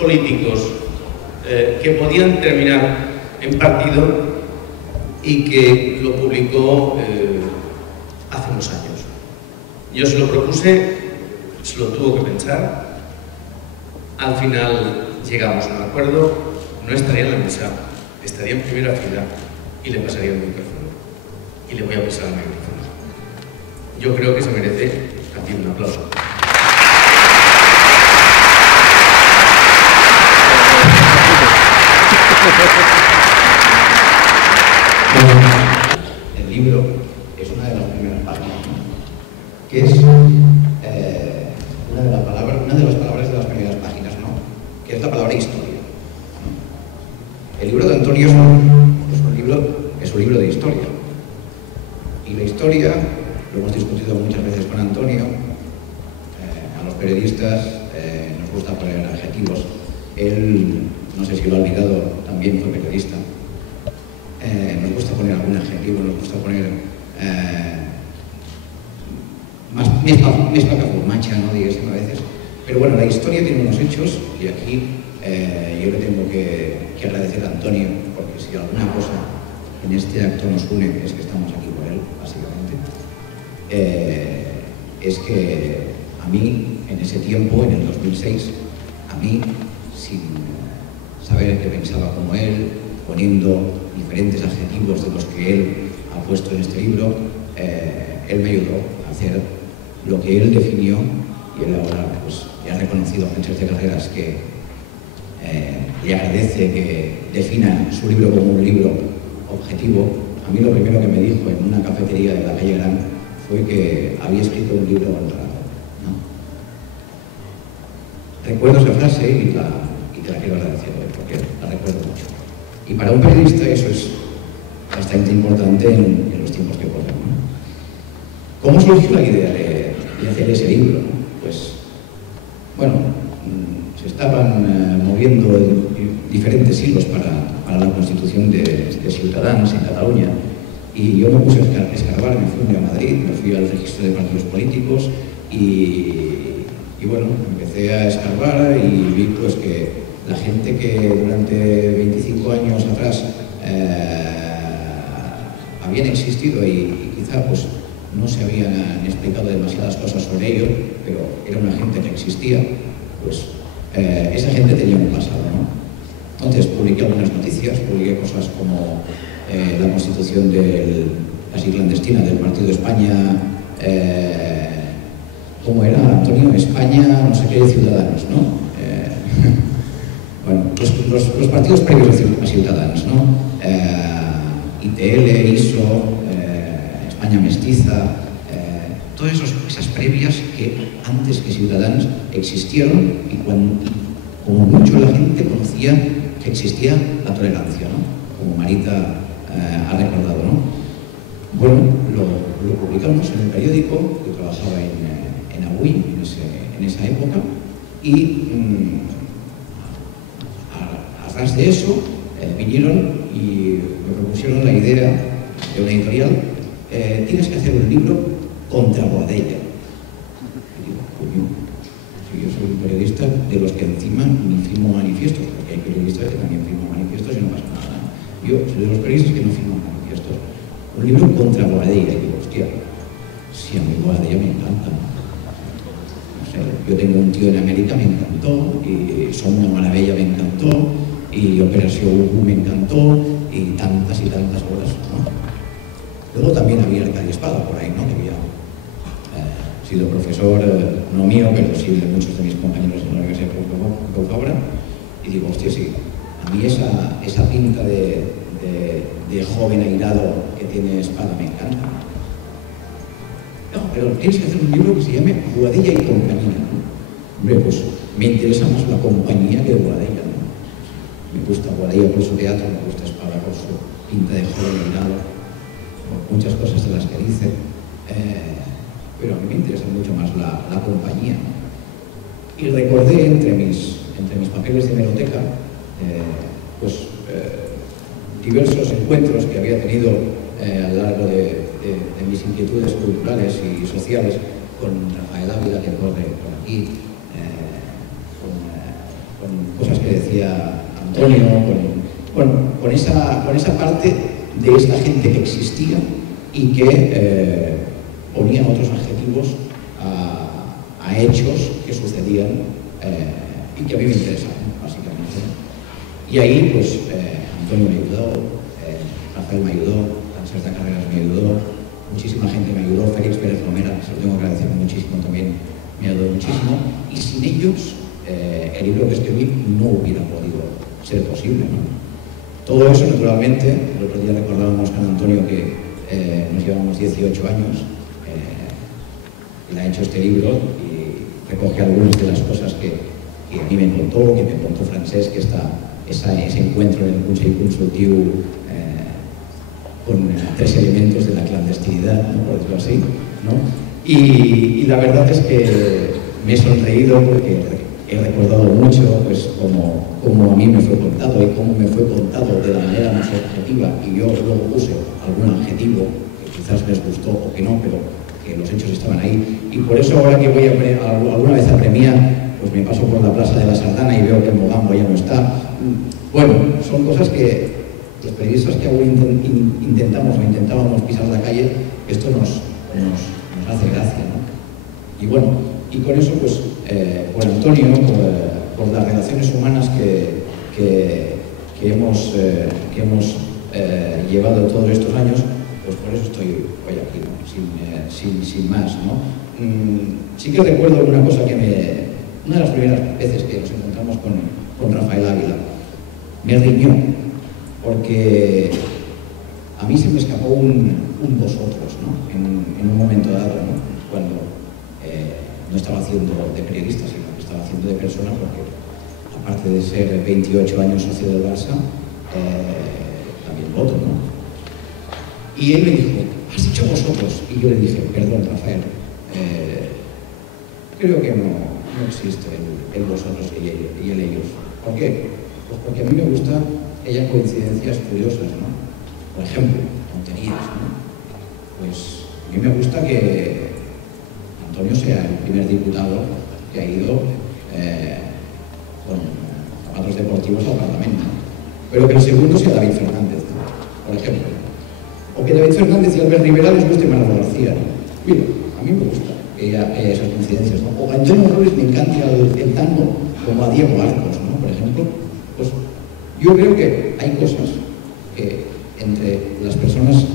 Políticos que podían terminar en partido y que lo publicó hace unos años. Yo se lo propuse, se lo tuvo que pensar, al final llegamos a un acuerdo, no estaría en la mesa. estaría en primera fila y le pasaría el micrófono. Y le voy a pasar el micrófono. Yo creo que se merece también un aplauso. El libro es una de las primeras páginas, ¿no? Que es una de las palabras de las primeras páginas, ¿no? Que es la palabra historia, ¿no? El libro de Antonio es un libro de historia. Y la historia, lo hemos discutido muchas veces con Antonio, a los periodistas nos gusta poner adjetivos. Él, no sé si lo ha olvidado, también fue periodista. Nos gusta poner algún adjetivo, nos gusta poner més poca formatge, no diguéssim a veces. Pero bueno, la historia tiene unos hechos y aquí yo le tengo que agradecer a Antonio, porque si alguna cosa en este acto nos une es que estamos aquí por él, básicamente. Es que a mí, en ese tiempo, en el 2006, a mí, sin saber que pensaba como él, poniendo diferentes adjetivos de los que él ha puesto en este libro, él me ayudó a hacer lo que él definió, y él ahora pues, ya ha reconocido a Francesc de Carreras que le agradece que defina su libro como un libro objetivo. A mí lo primero que me dijo en una cafetería de la calle Gran fue que había escrito un libro honrado, ¿no? Recuerdo esa frase y te la quiero agradecer hoy, porque la recuerdo mucho. Y para un periodista eso es bastante importante en los tiempos que corren, ¿no? ¿Cómo surgió la idea de hacer ese libro, ¿no? Pues, bueno, se estaban moviendo diferentes hilos para la constitución de Ciutadans en Cataluña, y yo me puse a escarbar, me fui a Madrid, me fui al registro de partidos políticos y bueno, empecé a escarbar y vi pues que la gente que durante 25 años atrás habían existido y quizá pues no se habían explicado demasiadas cosas sobre ello, pero era una gente que existía, pues esa gente tenía un pasado, ¿no? Entonces publiqué algunas noticias, publiqué cosas como la constitución así clandestina del Partido de España, ¿cómo era, Antonio? España, no sé qué, Ciudadanos, ¿no? Bueno, los partidos previos a Ciudadanos, ¿no? ITL, ISO, España Mestiza, todas esas previas que antes que Ciudadanos existieron y como mucho la gente conocía que existía la tolerancia, ¿no? Como Marita ha recordado, ¿no? Bueno, lo publicamos en el periódico, yo trabajaba en Avui en esa época, y a través de eso vinieron y me propusieron la idea de una editorial, tienes que hacer un libro contra Boadella. Y digo, coño, si yo soy un periodista de los que encima ni firmo manifiestos, porque hay periodistas que también firman manifiestos y no pasa nada. Yo soy de los periodistas que no firman manifiestos. Un libro contra Boadella. Y digo, hostia, si a mí Boadella me encanta. No sé, yo tengo un tío en América, me encantó, y Son una maravilla me encantó, y Operación Uhu me encantó, y tantas obras, ¿no? Luego también había Arcadio Espada por ahí, ¿no? Que había sido profesor, no mío, pero sí de muchos de mis compañeros en la Universidad de Fabra, y digo, hostia, sí, a mí esa pinta de joven airado que tiene Espada me encanta. No, pero tienes que hacer un libro que se llame Boadella y compañía, ¿no? Hombre, pues me interesa más la compañía que Boadella, ¿no? Me gusta Boadella por su teatro, me gusta Espada por su pinta de joven airado, por muchas cosas de las que dice, pero a mí me interesa mucho más la compañía, ¿no? Y recordé entre mis papeles de hemeroteca diversos encuentros que había tenido a lo largo de mis inquietudes culturales y sociales con Rafael Ávila, que corre por aquí, con cosas que decía Antonio, con esa parte de esta gente que existía y que ponía otros adjetivos a hechos que sucedían y que a mí me interesaban, básicamente. Y ahí, pues, Antonio me ayudó, Rafael me ayudó, Francesc de Carreras me ayudó, muchísima gente me ayudó, Félix Pérez Romera, se lo tengo que agradecer muchísimo también, me ayudó muchísimo, y sin ellos el libro que escribí no hubiera podido ser posible, ¿no? Todo eso, naturalmente, el otro día recordábamos con Antonio que nos llevamos 18 años, él ha hecho este libro y recoge algunas de las cosas que a mí me contó, que me contó Francesc, que ese encuentro en el Consell Consultiu con 3 elementos de la clandestinidad, ¿no? Por decirlo así, ¿no? Y la verdad es que me he sonreído porque he recordado mucho pues, cómo a mí me fue contado y cómo me fue contado de la manera más objetiva, y yo luego puse algún adjetivo que quizás les gustó o que no, pero que los hechos estaban ahí. Y por eso ahora que voy alguna vez a Premià, pues me paso por la Plaza de la Sardana y veo que el Mogambo ya no está. Bueno, son cosas que los periodistas que aún intentamos o intentábamos pisar la calle, esto nos hace gracia, ¿no? Y bueno, y con eso, pues, por Antonio, por las relaciones humanas que hemos llevado todos estos años, pues por eso estoy hoy aquí, ¿no? sin más, ¿no? Sí que recuerdo una cosa una de las primeras veces que nos encontramos con Rafael Ávila, me riñó, porque a mí se me escapó un vosotros, ¿no? En un momento dado, ¿no? Cuando no estaba haciendo de periodista, sino que estaba haciendo de persona, porque aparte de ser 28 años socio del Barça, también voto, ¿no? Y él me dijo, ¿has dicho vosotros? Y yo le dije, perdón, Rafael, creo que no existe el vosotros y el ellos. ¿Por qué? Pues porque a mí me gusta ellas coincidencias curiosas, ¿no? Por ejemplo, tonterías, ¿no? Pues a mí me gusta que Antonio sea el primer diputado que ha ido con zapatos deportivos al Parlamento, pero que el segundo sea David Fernández, ¿no? Por ejemplo. O que David Fernández y Albert Rivera les guste Manolo García, ¿no? Mira, a mí me gusta que haya esas coincidencias, ¿no? O a Antonio Robles me encanta el tango, como a Diego Arcos, ¿no? Por ejemplo, pues yo creo que hay cosas que entre las personas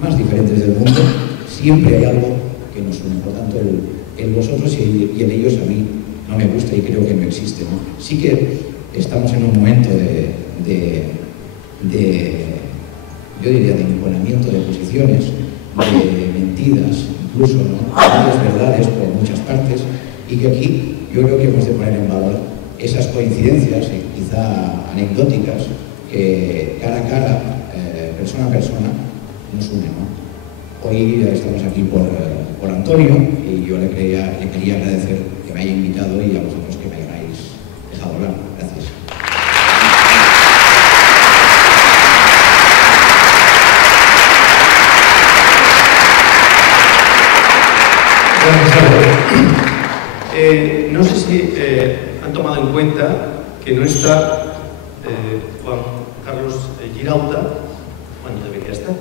más diferentes del mundo siempre hay algo que nos une. Por tanto, el vosotros y el ellos a mí no me gusta y creo que no existe, ¿no? Sí que estamos en un momento yo diría, de imponimiento de posiciones, de mentiras, incluso, ¿no? De verdades por muchas partes, y que aquí yo creo que hemos de poner en valor esas coincidencias, quizá anecdóticas, que cara a cara, persona a persona, nos unen, ¿no? Hoy estamos aquí por Antonio, y yo le quería agradecer que me haya invitado y a vosotros que me hayáis dejado hablar. Gracias. No sé si han tomado en cuenta que no está Juan Carlos Girauta, bueno, debería estar.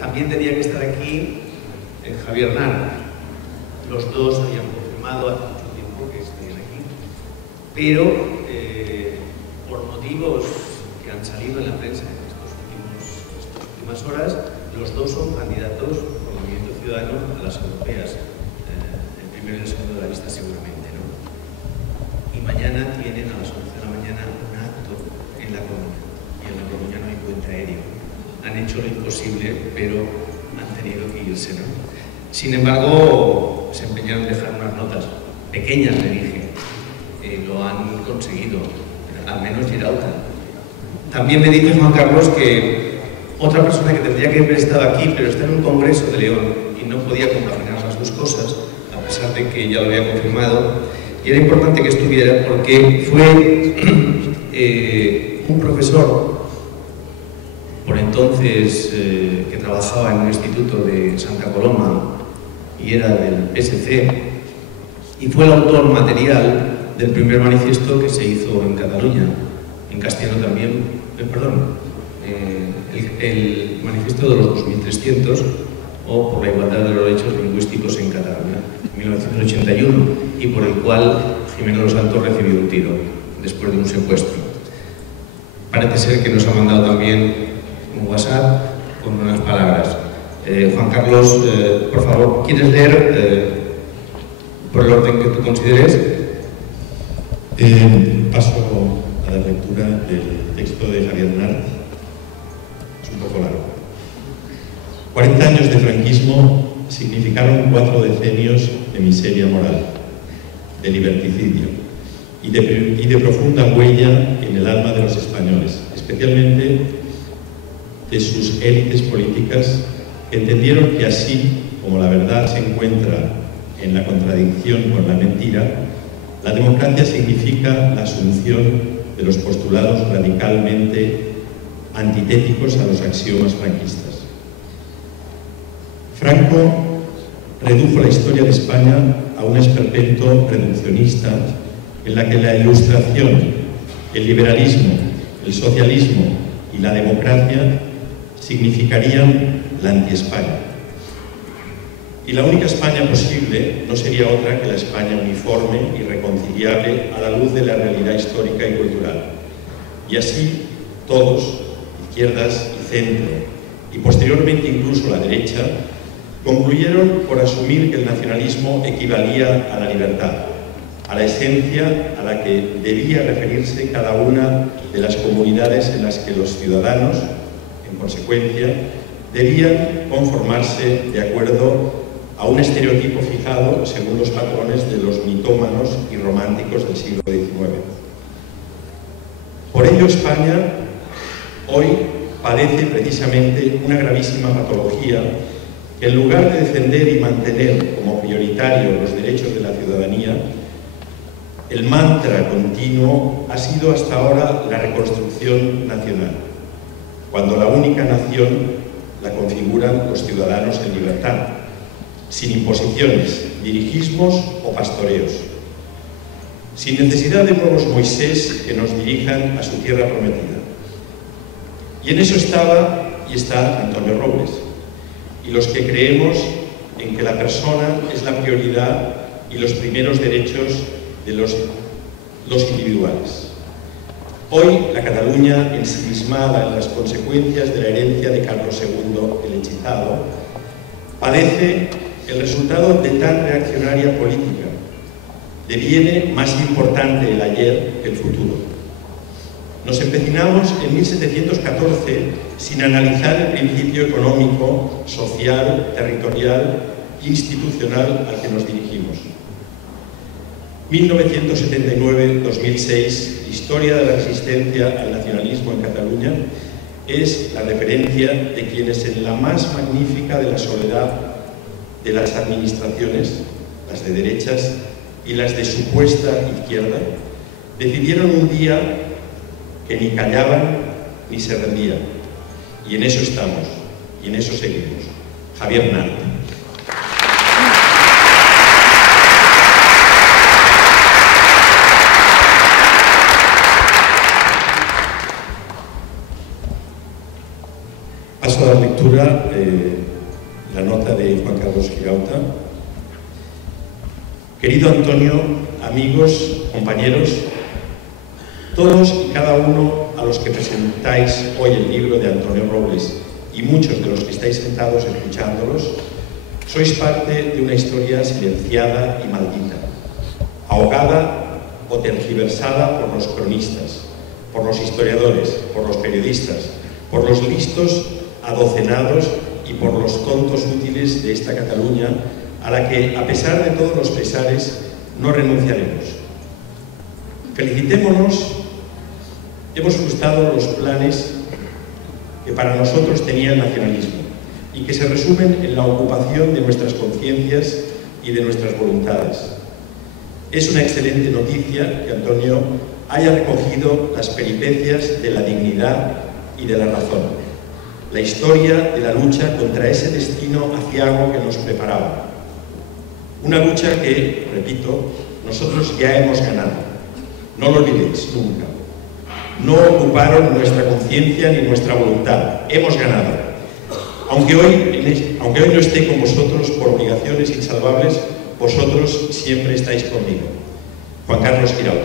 También tenía que estar aquí Javier Nara. Los dos habían confirmado hace mucho tiempo que estarían aquí, pero por motivos que han salido en la prensa en estas últimas horas, los dos son candidatos por Movimiento Ciudadano a las europeas. El segundo de la lista seguramente, ¿no? Y mañana tienen a las 11 de la mañana un acto en La Coruña, y en La Coruña no hay puente aéreo. Han hecho lo imposible, pero han tenido que irse, ¿no? Sin embargo, se empeñaron en dejar unas notas pequeñas, le dije. Lo han conseguido, al menos Girauta. También me dice Juan Carlos que otra persona que tendría que haber estado aquí, pero está en un congreso de León y no podía compaginar las dos cosas, a pesar de que ya lo había confirmado, y era importante que estuviera porque fue un profesor, por entonces, que trabajaba en un instituto de Santa Coloma y era del PSC, y fue el autor material del primer manifiesto que se hizo en Cataluña, en castellano también, el manifiesto de los 2300, o por la igualdad de los derechos lingüísticos en Cataluña, en 1981, y por el cual Jimeno Los Santos recibió un tiro después de un secuestro. parece ser que nos ha mandado también un WhatsApp con unas palabras. Juan Carlos, por favor, ¿quieres leer por el orden que tú consideres? Paso a la lectura del texto de Javier Nart. Es un poco largo. 40 años de franquismo significaron 4 decenios de miseria moral, de liberticidio y de profunda huella en el alma de los españoles, especialmente de sus élites políticas, que entendieron que así como la verdad se encuentra en la contradicción con la mentira, la democracia significa la asunción de los postulados radicalmente antitéticos a los axiomas franquistas. Franco redujo la historia de España a un esperpento reduccionista en la que la Ilustración, el liberalismo, el socialismo y la democracia significarían la anti-España. Y la única España posible no sería otra que la España uniforme y reconciliable a la luz de la realidad histórica y cultural. Y así todos, izquierdas y centro, y posteriormente incluso la derecha, concluyeron por asumir que el nacionalismo equivalía a la libertad, a la esencia a la que debía referirse cada una de las comunidades en las que los ciudadanos, en consecuencia, debían conformarse de acuerdo a un estereotipo fijado según los patrones de los mitómanos y románticos del siglo XIX. Por ello, España hoy padece precisamente una gravísima patología que, en lugar de defender y mantener como prioritario los derechos de la ciudadanía, el mantra continuo ha sido hasta ahora la reconstrucción nacional, cuando la única nación la configuran los ciudadanos en libertad, sin imposiciones, dirigismos o pastoreos, sin necesidad de nuevos Moisés que nos dirijan a su tierra prometida. Y en eso estaba y está Antonio Robles, y los que creemos en que la persona es la prioridad y los primeros derechos de los individuales. Hoy, la Cataluña, ensimismada en las consecuencias de la herencia de Carlos II el Hechizado, padece el resultado de tan reaccionaria política. Deviene más importante el ayer que el futuro. Nos empecinamos en 1714 sin analizar el principio económico, social, territorial e institucional al que nos dirigimos. 1979-2006, Historia de la resistencia al nacionalismo en Cataluña, es la referencia de quienes en la más magnífica de la soledad de las administraciones, las de derechas y las de supuesta izquierda, decidieron un día que ni callaban ni se rendían. Y en eso estamos, y en eso seguimos. Javier Nart. Paso a la lectura la nota de Juan Carlos Girauta. Querido Antonio, amigos, compañeros, todos y cada uno a los que presentáis hoy el libro de Antonio Robles y muchos de los que estáis sentados escuchándolos, sois parte de una historia silenciada y maldita, ahogada o tergiversada por los cronistas, por los historiadores, por los periodistas, por los listos adocenados y por los tontos útiles de esta Cataluña, a la que, a pesar de todos los pesares, no renunciaremos. Felicitémonos, hemos frustrado los planes que para nosotros tenía el nacionalismo y que se resumen en la ocupación de nuestras conciencias y de nuestras voluntades. Es una excelente noticia que Antonio haya recogido las peripecias de la dignidad y de la razón, la historia de la lucha contra ese destino aciago que nos preparaba. Una lucha que, repito, nosotros ya hemos ganado. No lo olvidéis nunca. No ocuparon nuestra conciencia ni nuestra voluntad. Hemos ganado. Aunque hoy no esté con vosotros por obligaciones insalvables, vosotros siempre estáis conmigo. Juan Carlos Girauta.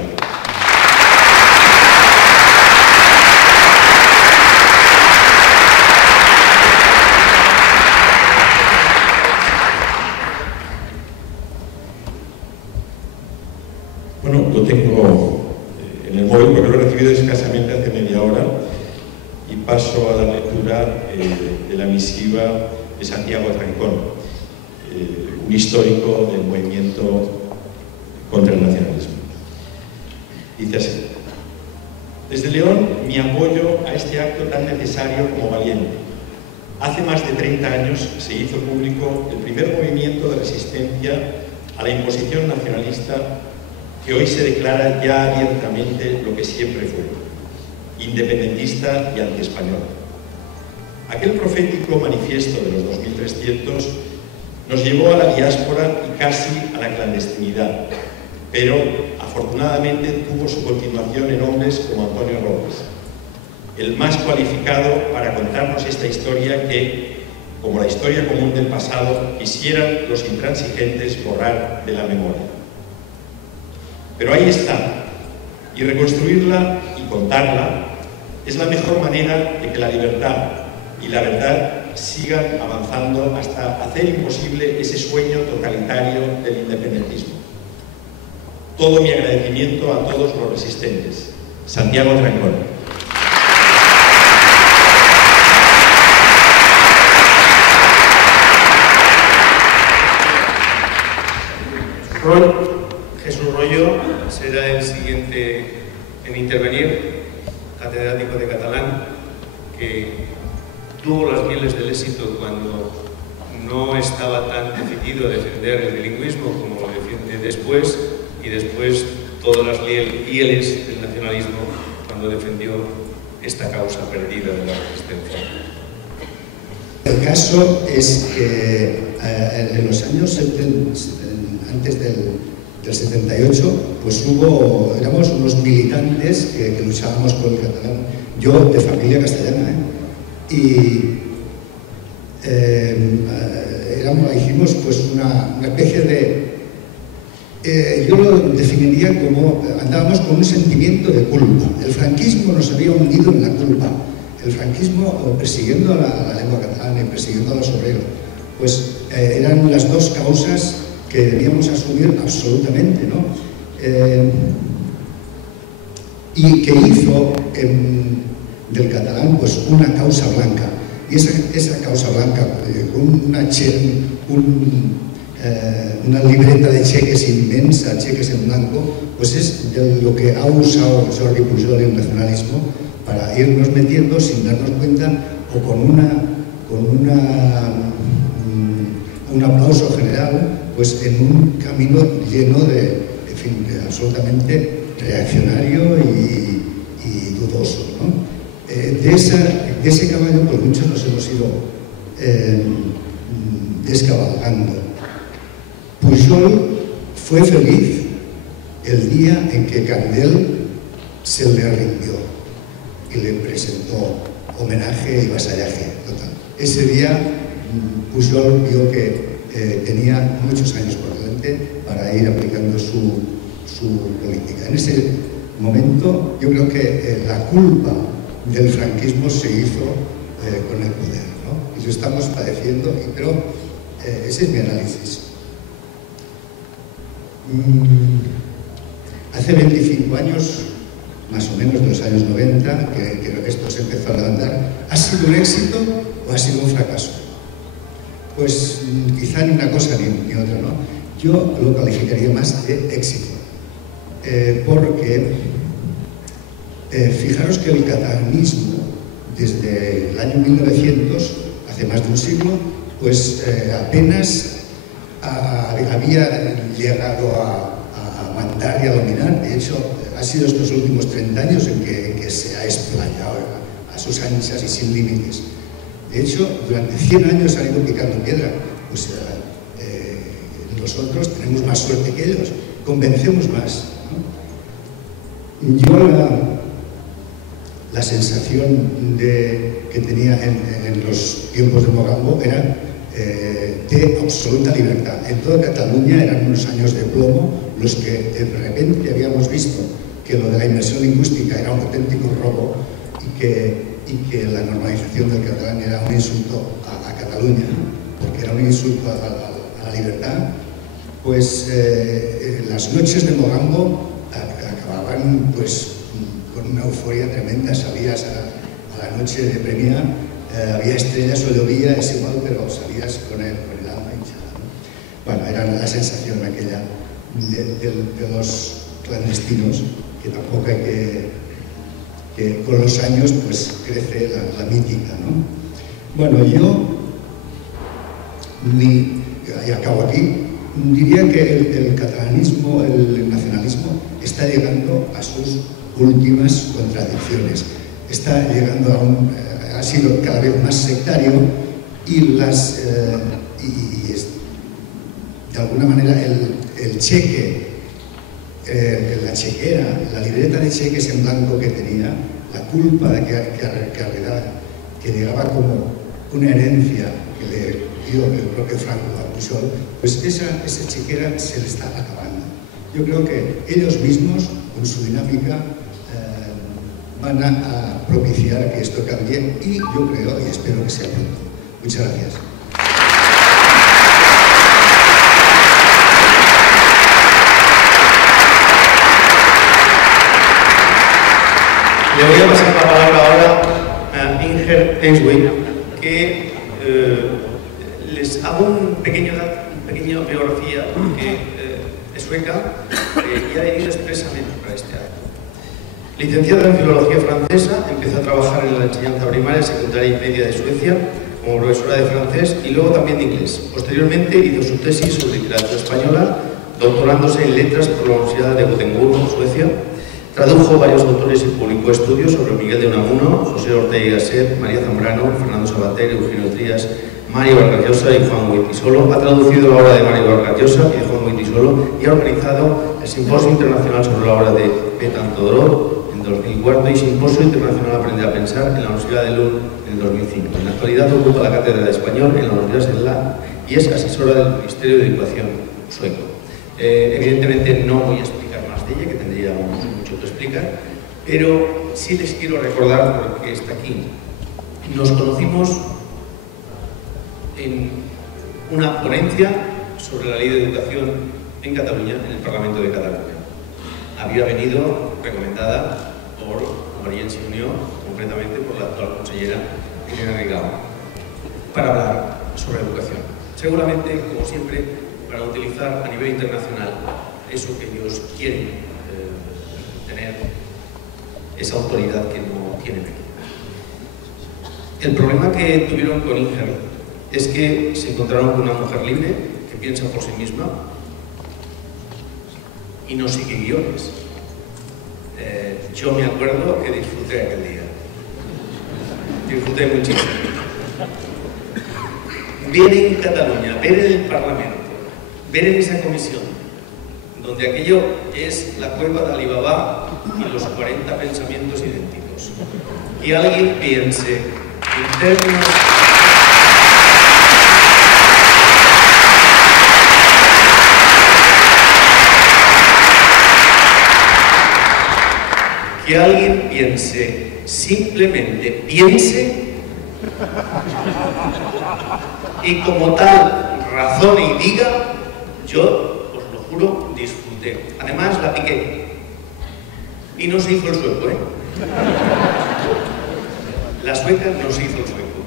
Bueno, lo tengo en el móvil porque lo he recibido escasamente hace media hora y paso a la lectura de la misiva de Santiago Trancón, un histórico del movimiento contra el nacionalismo. Dice así: desde León, mi apoyo a este acto tan necesario como valiente. Hace más de 30 años se hizo público el primer movimiento de resistencia a la imposición nacionalista que hoy se declara ya abiertamente lo que siempre fue, independentista y antiespañol. Aquel profético manifiesto de los 2300 nos llevó a la diáspora y casi a la clandestinidad, pero afortunadamente tuvo su continuación en hombres como Antonio Robles, el más cualificado para contarnos esta historia que, como la historia común del pasado, quisieran los intransigentes borrar de la memoria. Pero ahí está, y reconstruirla y contarla es la mejor manera de que la libertad y la verdad sigan avanzando hasta hacer imposible ese sueño totalitario del independentismo. Todo mi agradecimiento a todos los resistentes. Santiago Trancón. Jesús Royo será el siguiente en intervenir, catedrático de catalán, que tuvo las mieles del éxito cuando no estaba tan decidido a defender el bilingüismo como lo defiende después, y después todas las mieles del nacionalismo cuando defendió esta causa perdida de la resistencia. El caso es que en los años 70, antes del 78, pues éramos unos militantes que luchábamos por el catalán. Yo de familia castellana, hicimos pues una especie de... yo lo definiría como andábamos con un sentimiento de culpa. El franquismo nos había hundido en la culpa. El franquismo persiguiendo a la lengua catalana y persiguiendo a los obreros, pues eran las dos causas que debíamos asumir absolutamente, ¿no? Y que hizo del catalán pues una causa blanca. Y esa causa blanca, con una libreta de cheques inmensa, cheques en blanco, pues es de lo que ha usado Jordi Pujol y el nacionalismo para irnos metiendo sin darnos cuenta o con un aplauso general, pues en un camino lleno de absolutamente reaccionario y dudoso, ¿no? De ese caballo, pues muchos nos hemos ido descabalgando. Pujol fue feliz el día en que Candel se le rindió y le presentó homenaje y vasallaje total. Ese día Pujol vio que tenía muchos años por delante para ir aplicando su política. En ese momento yo creo que la culpa del franquismo se hizo con el poder, ¿no? Y lo estamos padeciendo, pero ese es mi análisis. Hace 25 años, más o menos de los años 90, que esto se empezó a levantar, ¿ha sido un éxito o ha sido un fracaso? Pues quizá ni una cosa ni otra, ¿no? Yo lo calificaría más de éxito, porque fijaros que el catalanismo, desde el año 1900, hace más de un siglo, pues apenas había llegado a mandar y a dominar. De hecho, ha sido estos últimos 30 años en que se ha explayado a sus anchas y sin límites. De hecho, durante 100 años han ido picando piedra. Pues nosotros tenemos más suerte que ellos, convencemos más, ¿no? Yo la sensación que tenía en los tiempos de Mogambo era de absoluta libertad. En toda Cataluña eran unos años de plomo los que de repente habíamos visto que lo de la inmersión lingüística era un auténtico robo y que la normalización del catalán era un insulto a Cataluña, porque era un insulto a la libertad pues las noches de Mogambo acababan pues con una euforia tremenda. Salías a la noche de premia, había estrellas o llovía, es igual, pero salías con el alma hinchada, ¿no? Bueno, era la sensación aquella de los clandestinos, que tampoco hay que con los años pues crece la mítica, ¿no? Bueno, yo, y acabo aquí, diría que el catalanismo, el nacionalismo, está llegando a sus últimas contradicciones. Está llegando ha sido cada vez más sectario y de alguna manera el cheque, la chequera, la libreta de cheques en blanco que tenía, la culpa de que llegaba como una herencia que le dio el propio Franco a Pujol, pues esa chequera se le está acabando. Yo creo que ellos mismos, con su dinámica, van a propiciar que esto cambie, y yo creo y espero que sea pronto. Muchas gracias. Le voy a pasar la palabra ahora a Inger Engswijk, que les hago una pequeña biografía, que es sueca y ha venido expresamente para este acto. Licenciada en Filología Francesa, empezó a trabajar en la enseñanza primaria, secundaria y media de Suecia como profesora de francés y luego también de inglés. Posteriormente hizo su tesis sobre literatura española, doctorándose en letras por la Universidad de Gotemburgo, Suecia. Tradujo varios autores y publicó estudios sobre Miguel de Unamuno, José Ortega y Gasset, María Zambrano, Fernando Sabater, Eugenio Trías, Mario Vargas Llosa y Juan Goytisolo. Ha traducido la obra de Mario Vargas Llosa y de Juan Goytisolo y ha organizado el Simposio Internacional sobre la obra de Petan Todorov en 2004 y Simposio Internacional Aprender a Pensar en la Universidad de Lund en 2005. En la actualidad ocupa la cátedra de español en la Universidad de Lund y es asesora del Ministerio de Educación sueco. Evidentemente no voy a explicar más de ella, que tendríamos mucho que explicar, pero sí les quiero recordar por qué está aquí. Nos conocimos en una ponencia sobre la Ley de Educación en Cataluña, en el Parlamento de Cataluña. Había venido recomendada por Convergència i Unió, concretamente por la actual consellera Irene Rigau, para hablar sobre educación. Seguramente, como siempre, para utilizar a nivel internacional eso que ellos quieren tener, esa autoridad que no tienen aquí. El problema que tuvieron con Inger es que se encontraron con una mujer libre que piensa por sí misma y no sigue guiones. Yo me acuerdo que disfruté aquel día. Disfruté muchísimo. Ver en Cataluña, ver en el Parlamento, ver en esa comisión, donde aquello es la cueva de Alibaba y los 40 pensamientos idénticos. Y alguien piense en términos... Que alguien piense, simplemente piense, y como tal razone y diga, yo os lo juro, disfruté. Además la piqué. Y no se hizo el sueco, ¿eh? La sueca no se hizo el sueco.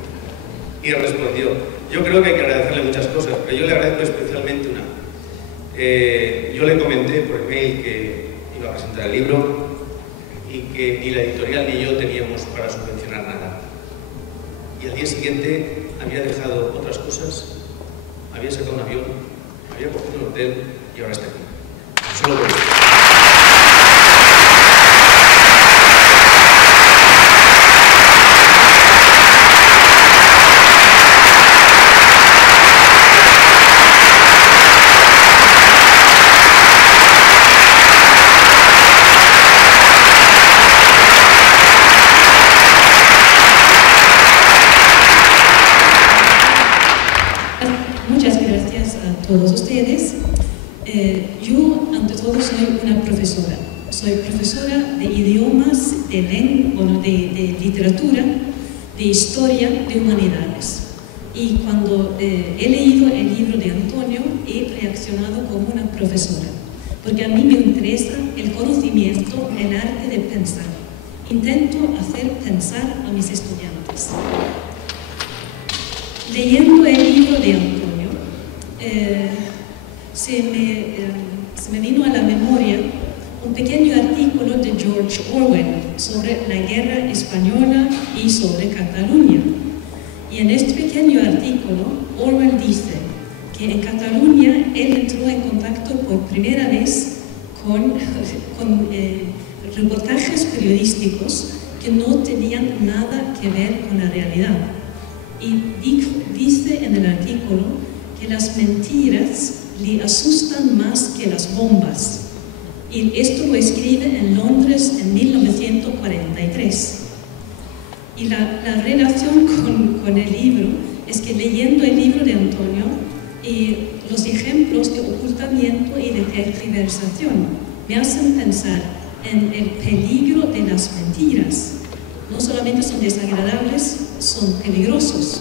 Y respondió. Yo creo que hay que agradecerle muchas cosas, pero yo le agradezco especialmente una. Yo le comenté por email que iba a presentar el libro y que ni la editorial ni yo teníamos para subvencionar nada. Y al día siguiente había dejado otras cosas, había sacado un avión, había cogido un hotel y ahora está aquí. Solo por eso. Todos ustedes. Yo, ante todo, soy una profesora. Soy profesora de idiomas, de literatura, de historia, de humanidades. Y cuando he leído el libro de Antonio he reaccionado como una profesora, porque a mí me interesa el conocimiento, el arte de pensar. Intento hacer pensar a mis estudiantes. Leyendo el libro de Antonio, se me vino a la memoria un pequeño artículo de George Orwell sobre la guerra española y sobre Cataluña. Y en este pequeño artículo, Orwell dice que en Cataluña él entró en contacto por primera vez con reportajes periodísticos que no tenían nada que ver con la realidad. Y dice en el artículo que las mentiras le asustan más que las bombas. Y esto lo escribe en Londres en 1943. Y la relación con el libro es que leyendo el libro de Antonio, los ejemplos de ocultamiento y de tergiversación me hacen pensar en el peligro de las mentiras. No solamente son desagradables, son peligrosas.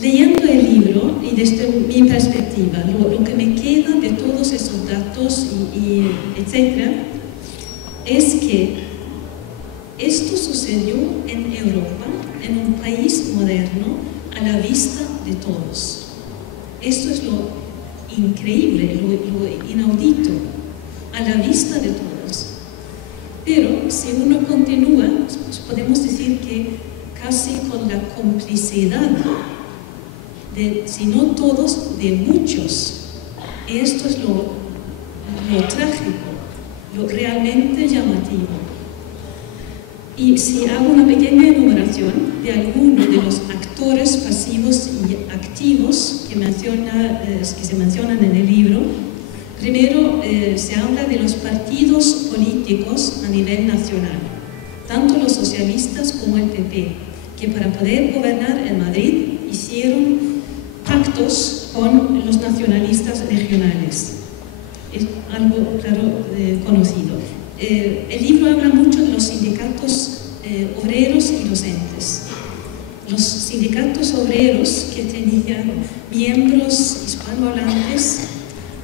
Leyendo el libro y desde mi perspectiva, lo que me queda de todos esos datos etc., es que esto sucedió en Europa, en un país moderno, a la vista de todos. Esto es lo increíble, lo inaudito, a la vista de todos. Pero si uno continúa, pues podemos decir que casi con la complicidad de, si no todos, de muchos. Esto es lo trágico, lo realmente llamativo. Y si hago una pequeña enumeración de algunos de los actores pasivos y activos que se mencionan en el libro, primero se habla de los partidos políticos a nivel nacional, tanto los socialistas como el PP, que para poder gobernar en Madrid hicieron pactos con los nacionalistas regionales. Es algo, claro, conocido. El libro habla mucho de los sindicatos obreros y docentes. Los sindicatos obreros que tenían miembros hispanohablantes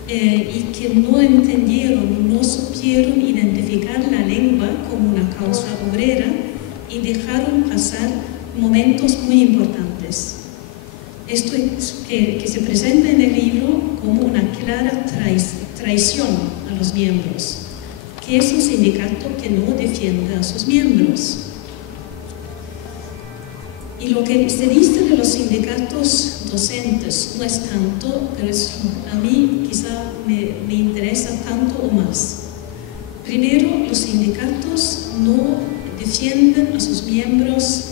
y que no entendieron, no supieron identificar la lengua como una causa obrera y dejaron pasar momentos muy importantes. Esto es que se presenta en el libro como una clara traición a los miembros, que es un sindicato que no defiende a sus miembros. Y lo que se dice de los sindicatos docentes no es tanto, pero a mí quizá me interesa tanto o más. Primero, los sindicatos no defienden a sus miembros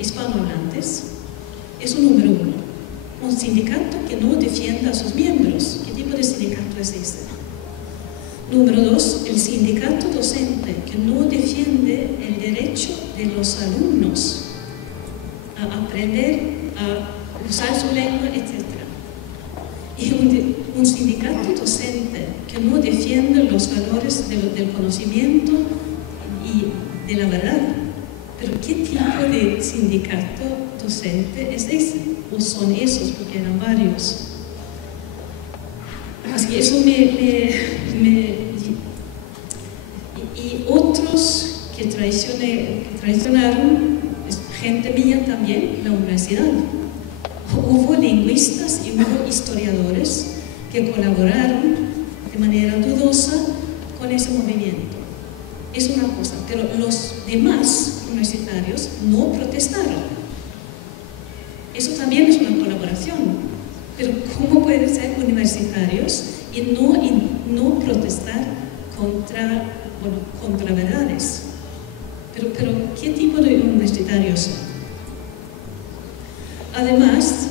hispanohablantes. Eso número uno. Un sindicato que no defienda a sus miembros. ¿Qué tipo de sindicato es ese? Número dos, el sindicato docente que no defiende el derecho de los alumnos a aprender, a usar su lengua, etc. Y un sindicato docente que no defiende los valores del conocimiento y de la verdad. Pero ¿qué tipo de sindicato docente es ese? ¿O son esos? Porque eran varios. Así que eso y otros que traicionaron, gente mía también, la universidad. Hubo lingüistas y hubo historiadores que colaboraron de manera dudosa con ese movimiento. Es una cosa, pero los demás universitarios no protestaron. Eso también es una colaboración. Pero ¿cómo pueden ser universitarios y no protestar contra verdades? Pero ¿qué tipo de universitarios son? Además,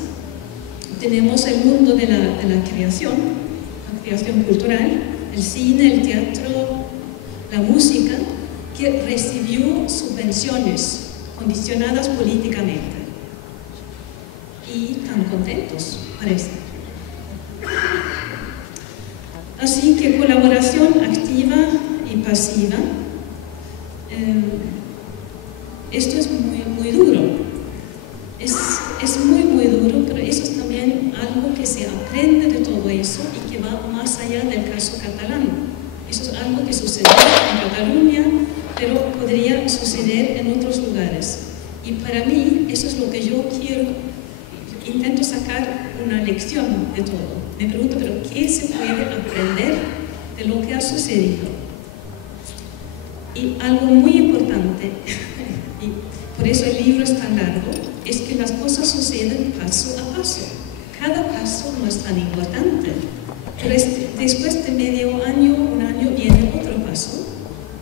tenemos el mundo de la creación cultural, el cine, el teatro, la música, que recibió subvenciones condicionadas políticamente. Y tan contentos, parece. Así que colaboración activa y pasiva, esto es muy, muy duro. muy, muy duro, pero eso es también algo que se aprende de todo eso y que va más allá del caso catalán. Eso es algo que sucedió en Cataluña, pero podría suceder en otros lugares. Y para mí, eso es lo que yo quiero, intento sacar una lección de todo. Me pregunto, ¿pero qué se puede aprender de lo que ha sucedido? Y algo muy importante, y por eso el libro es tan largo, es que las cosas suceden paso a paso. Cada paso no es tan importante. Pero después de medio año, un año, viene otro paso.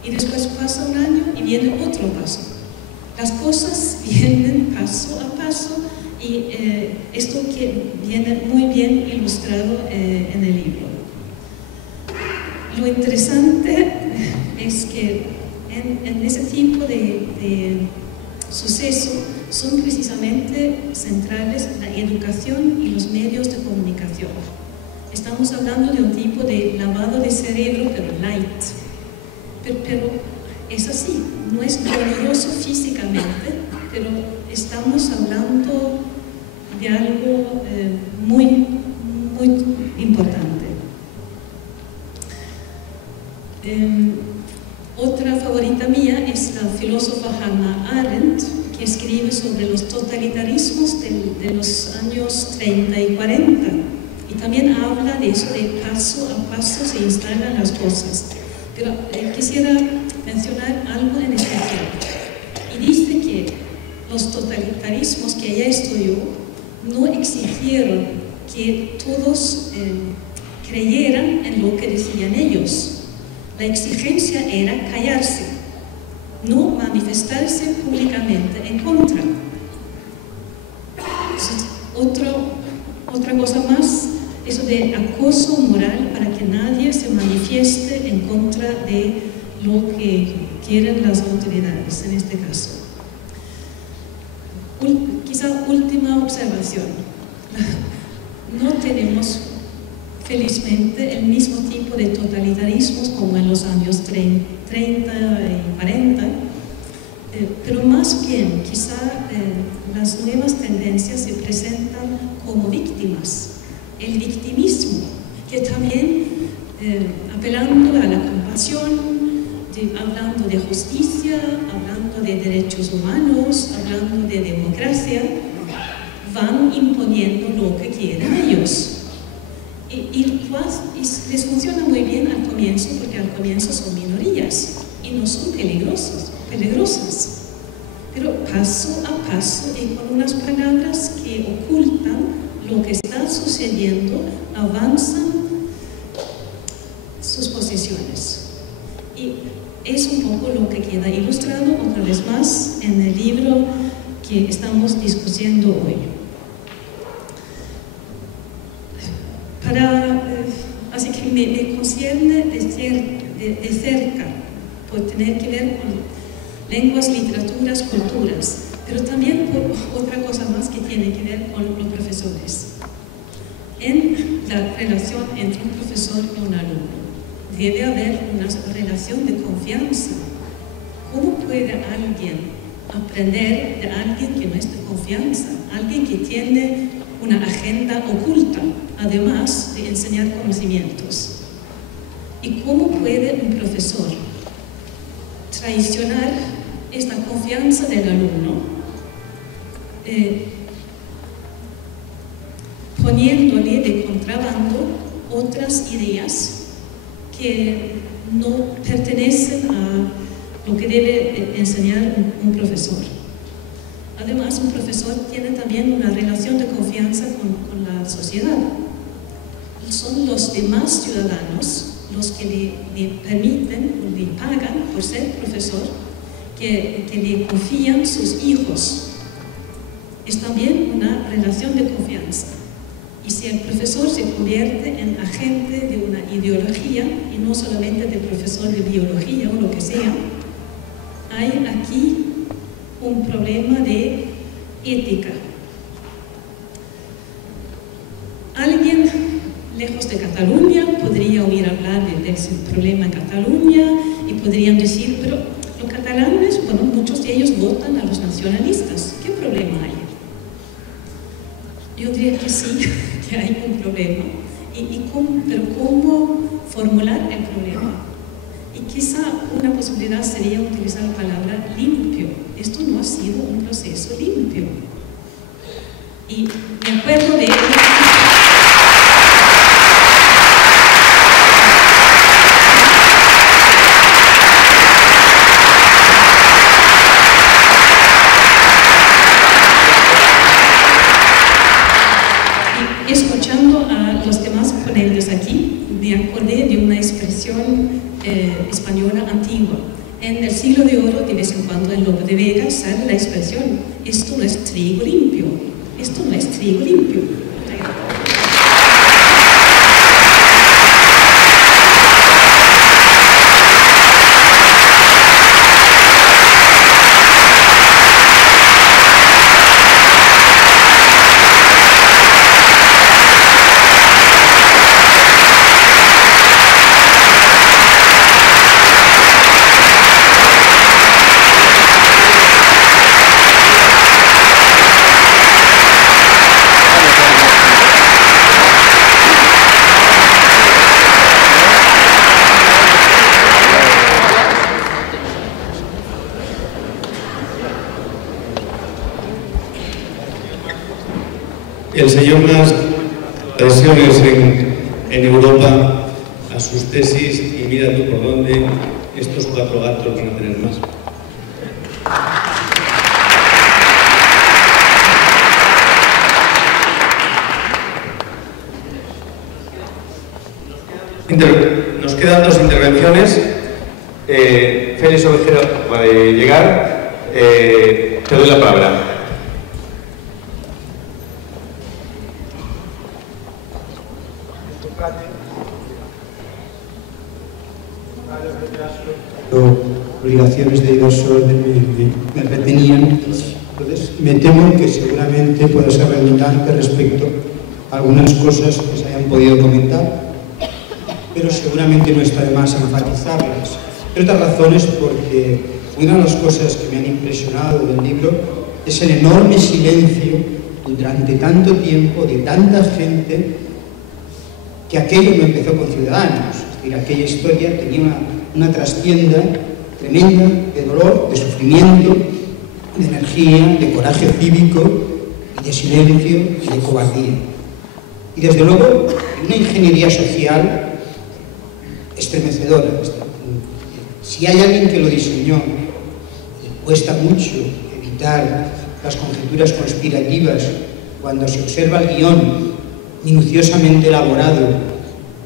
Y después pasa un año y viene otro paso. Las cosas vienen paso a paso y esto que viene muy bien ilustrado en el libro. Lo interesante es que en ese tipo de suceso son precisamente centrales la educación y los medios de comunicación. Estamos hablando de un tipo de lavado de cerebro, pero light. Pero es así, no es doloroso físicamente, pero estamos hablando de algo muy, muy importante. Otra favorita mía es la filósofa Hannah Arendt, que escribe sobre los totalitarismos de los años 30 y 40. Y también habla de eso, de paso a paso se instalan las cosas. Pero quisiera mencionar algo en especial. Y dice que los totalitarismos que ella estudió no exigieron que todos creyeran en lo que decían ellos. La exigencia era callarse, no manifestarse públicamente en contra. Otra cosa más, eso de acoso moral para que nadie se manifieste en contra de lo que quieren las autoridades en este caso. Quizá última observación. No tenemos felizmente el mismo tipo de totalitarismos como en los años 30 y 40, pero más bien quizá las nuevas tendencias se presentan como víctimas. El victimismo, que también apelando a la compasión, hablando de justicia, hablando de derechos humanos, hablando de democracia, van imponiendo lo que quieren ellos. Y les funciona muy bien al comienzo, porque al comienzo son minorías y no son peligrosas. Pero paso a paso y con unas palabras que ocultan lo que está sucediendo, avanzan sus posiciones. Y es un poco lo que queda ilustrado otra vez más en el libro que estamos discutiendo hoy. Así que me concierne de cerca, por tener que ver con lenguas, literaturas, culturas, pero también por otra cosa más que tiene que ver con los profesores. En la relación entre un profesor y un alumno debe haber una relación de confianza. ¿Cómo puede alguien aprender de alguien que no es de confianza? Alguien que tiene una agenda oculta, además de enseñar conocimientos. ¿Y cómo puede un profesor traicionar esta confianza del alumno poniéndole de contrabando otras ideas que no pertenecen a lo que debe enseñar un profesor? Además, un profesor tiene también una relación de confianza con la sociedad. Son los demás ciudadanos los que le permiten o le pagan por ser profesor, que le confían sus hijos. Es también una relación de confianza. Y si el profesor se convierte en agente de una ideología, y no solamente de profesor de biología o lo que sea, hay aquí un problema de ética. Alguien lejos de Cataluña podría oír hablar de ese problema en Cataluña y podrían decir, pero los catalanes, bueno, muchos de ellos votan a los nacionalistas, ¿qué problema hay? Yo diría que sí, que hay un problema, pero ¿cómo formular el problema? Y quizá una posibilidad sería utilizar la palabra limpio. Esto no ha sido un proceso limpio. Y me acuerdo de... Escuchando a los demás ponentes aquí, me acordé de una expresión española antigua. En el siglo de oro, de vez en cuando, en Lope de Vega sale la expresión: esto no es trigo limpio, esto no es trigo limpio. El señor más presiones en Europa a sus tesis y mira tú por dónde estos 4 gatos van a tener más. Nos quedan 2 intervenciones. Félix Ovejero acaba de llegar. Te doy la palabra. Obligaciones de diverso orden me retenían, entonces me temo que seguramente puedo ser redundante respecto a algunas cosas que se hayan podido comentar, pero seguramente no está de más enfatizarlas. Entre otras razones porque una de las cosas que me han impresionado del libro es el enorme silencio durante tanto tiempo de tanta gente, que aquello no empezó con Ciudadanos, es decir, aquella historia tenía una trastienda tremenda de dolor, de sufrimiento, de energía, de coraje cívico, y de silencio y de cobardía. Y desde luego, una ingeniería social estremecedora. Si hay alguien que lo diseñó, y cuesta mucho evitar las conjeturas conspirativas cuando se observa el guión minuciosamente elaborado,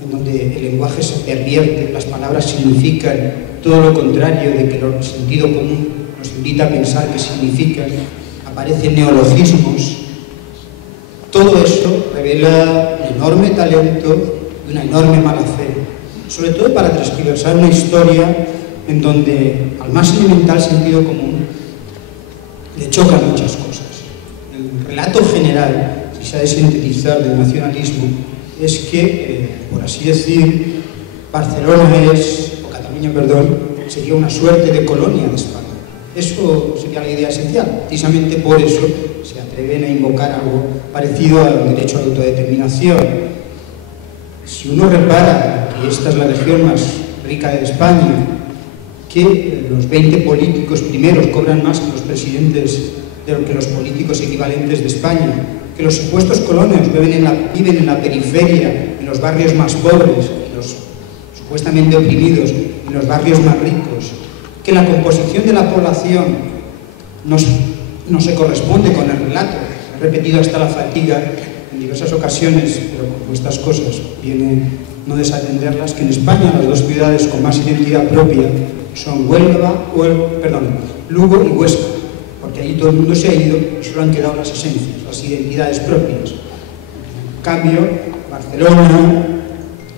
en donde el lenguaje se pervierte, las palabras significan todo lo contrario de que el sentido común nos invita a pensar que significan, aparecen neologismos. Todo eso revela un enorme talento y una enorme mala fe, sobre todo para transversar una historia en donde al más elemental sentido común le chocan muchas cosas. El relato general, si se ha de sintetizar del nacionalismo, es que, por así decir, Barcelona sería una suerte de colonia de España. Eso sería la idea esencial. Precisamente por eso se atreven a invocar algo parecido al derecho a la autodeterminación. Si uno repara que esta es la región más rica de España, que los 20 políticos primeros cobran más que los presidentes de lo que los políticos equivalentes de España, que los supuestos colonos viven en la periferia, en los barrios más pobres, los supuestamente oprimidos, en los barrios más ricos, que la composición de la población no se corresponde con el relato. He repetido hasta la fatiga en diversas ocasiones, pero como estas cosas viene no desatenderlas, que en España las 2 ciudades con más identidad propia son Lugo y Huesca, porque allí todo el mundo se ha ido y solo han quedado las esencias, las identidades propias. En cambio, Barcelona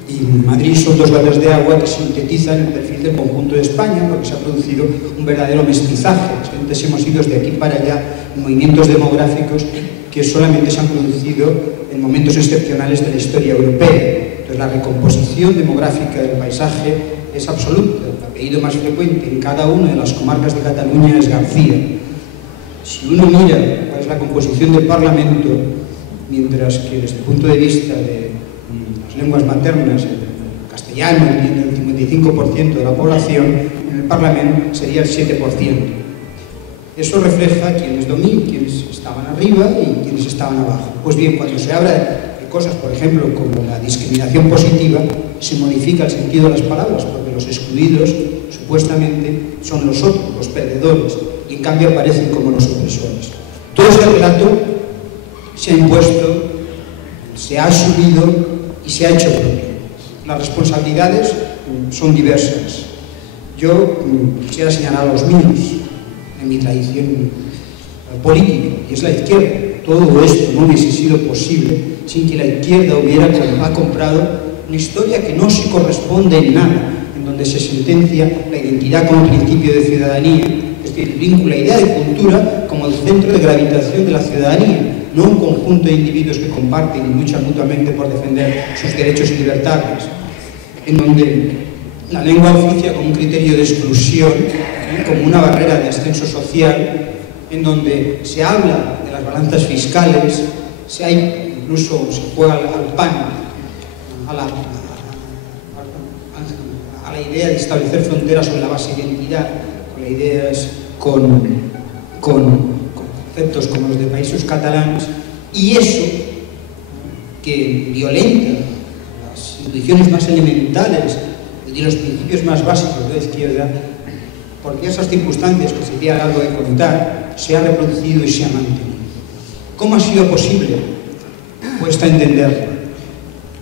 y Madrid son 2 gotas de agua que sintetizan el perfil del conjunto de España, porque se ha producido un verdadero mestizaje. Entonces hemos ido de aquí para allá en movimientos demográficos que solamente se han producido en momentos excepcionales de la historia europea. Entonces la recomposición demográfica del paisaje es absoluta. El apellido más frecuente en cada una de las comarcas de Cataluña es García. Si uno mira cuál es la composición del Parlamento, mientras mientras que desde el punto de vista de las lenguas maternas, el castellano tiene el 55% de la población, en el Parlamento sería el 7%. Eso refleja quienes dominan, quienes estaban arriba y quienes estaban abajo. Pues bien, cuando se habla de cosas, por ejemplo, como la discriminación positiva, se modifica el sentido de las palabras, porque los excluidos, supuestamente, son los otros, los perdedores, y en cambio aparecen como los opresores. Todo ese relato se ha impuesto, se ha asumido y se ha hecho propio. Las responsabilidades son diversas. Yo quisiera señalar a los míos, en mi tradición política, y es la izquierda. Todo esto no hubiese sido posible sin que la izquierda ha comprado una historia que no se corresponde en nada, en donde se sentencia la identidad como principio de ciudadanía, es decir, vincula la idea de cultura como el centro de gravitación de la ciudadanía, no un conjunto de individuos que comparten y luchan mutuamente por defender sus derechos y libertades, en donde la lengua oficia como un criterio de exclusión, como una barrera de ascenso social, en donde se habla de las balanzas fiscales, incluso se juega al pan, a la idea de establecer fronteras sobre la base de identidad, con ideas, con conceptos como los de países catalanes, y eso que violenta las instituciones más elementales y los principios más básicos de la izquierda, por diversas circunstancias que sería largo de contar, se ha reproducido y se ha mantenido. ¿Cómo ha sido posible? Cuesta entenderlo.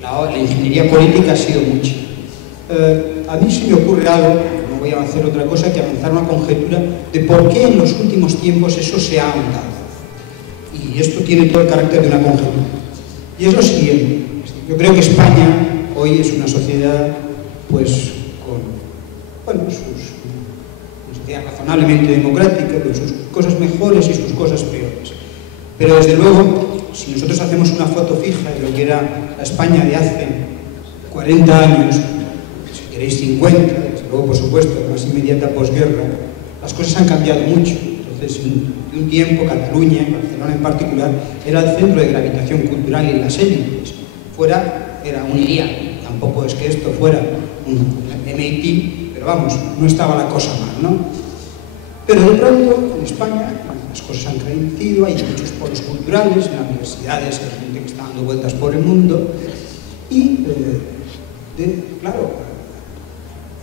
La ingeniería política ha sido mucha. A mí se me ocurre algo, no voy a hacer otra cosa que avanzar una conjetura de por qué en los últimos tiempos eso se ha ahondado. Y esto tiene todo el carácter de una conjetura. Y es lo siguiente. Yo creo que España hoy es una sociedad, pues, con una sociedad razonablemente democrática, con sus cosas mejores y sus cosas peores. Pero desde luego, si nosotros hacemos una foto fija de lo que era la España de hace 40 años, si queréis 50, desde luego, por supuesto, la más inmediata posguerra, las cosas han cambiado mucho. Entonces, de un tiempo, Cataluña, Barcelona en particular, era el centro de gravitación cultural y las élites. Fuera era un IRIA, tampoco es que esto fuera un MIT, pero vamos, no estaba la cosa mal, ¿no? Pero de pronto, en España, las cosas han crecido, hay muchos polos culturales, en las universidades hay gente que está dando vueltas por el mundo, y, claro,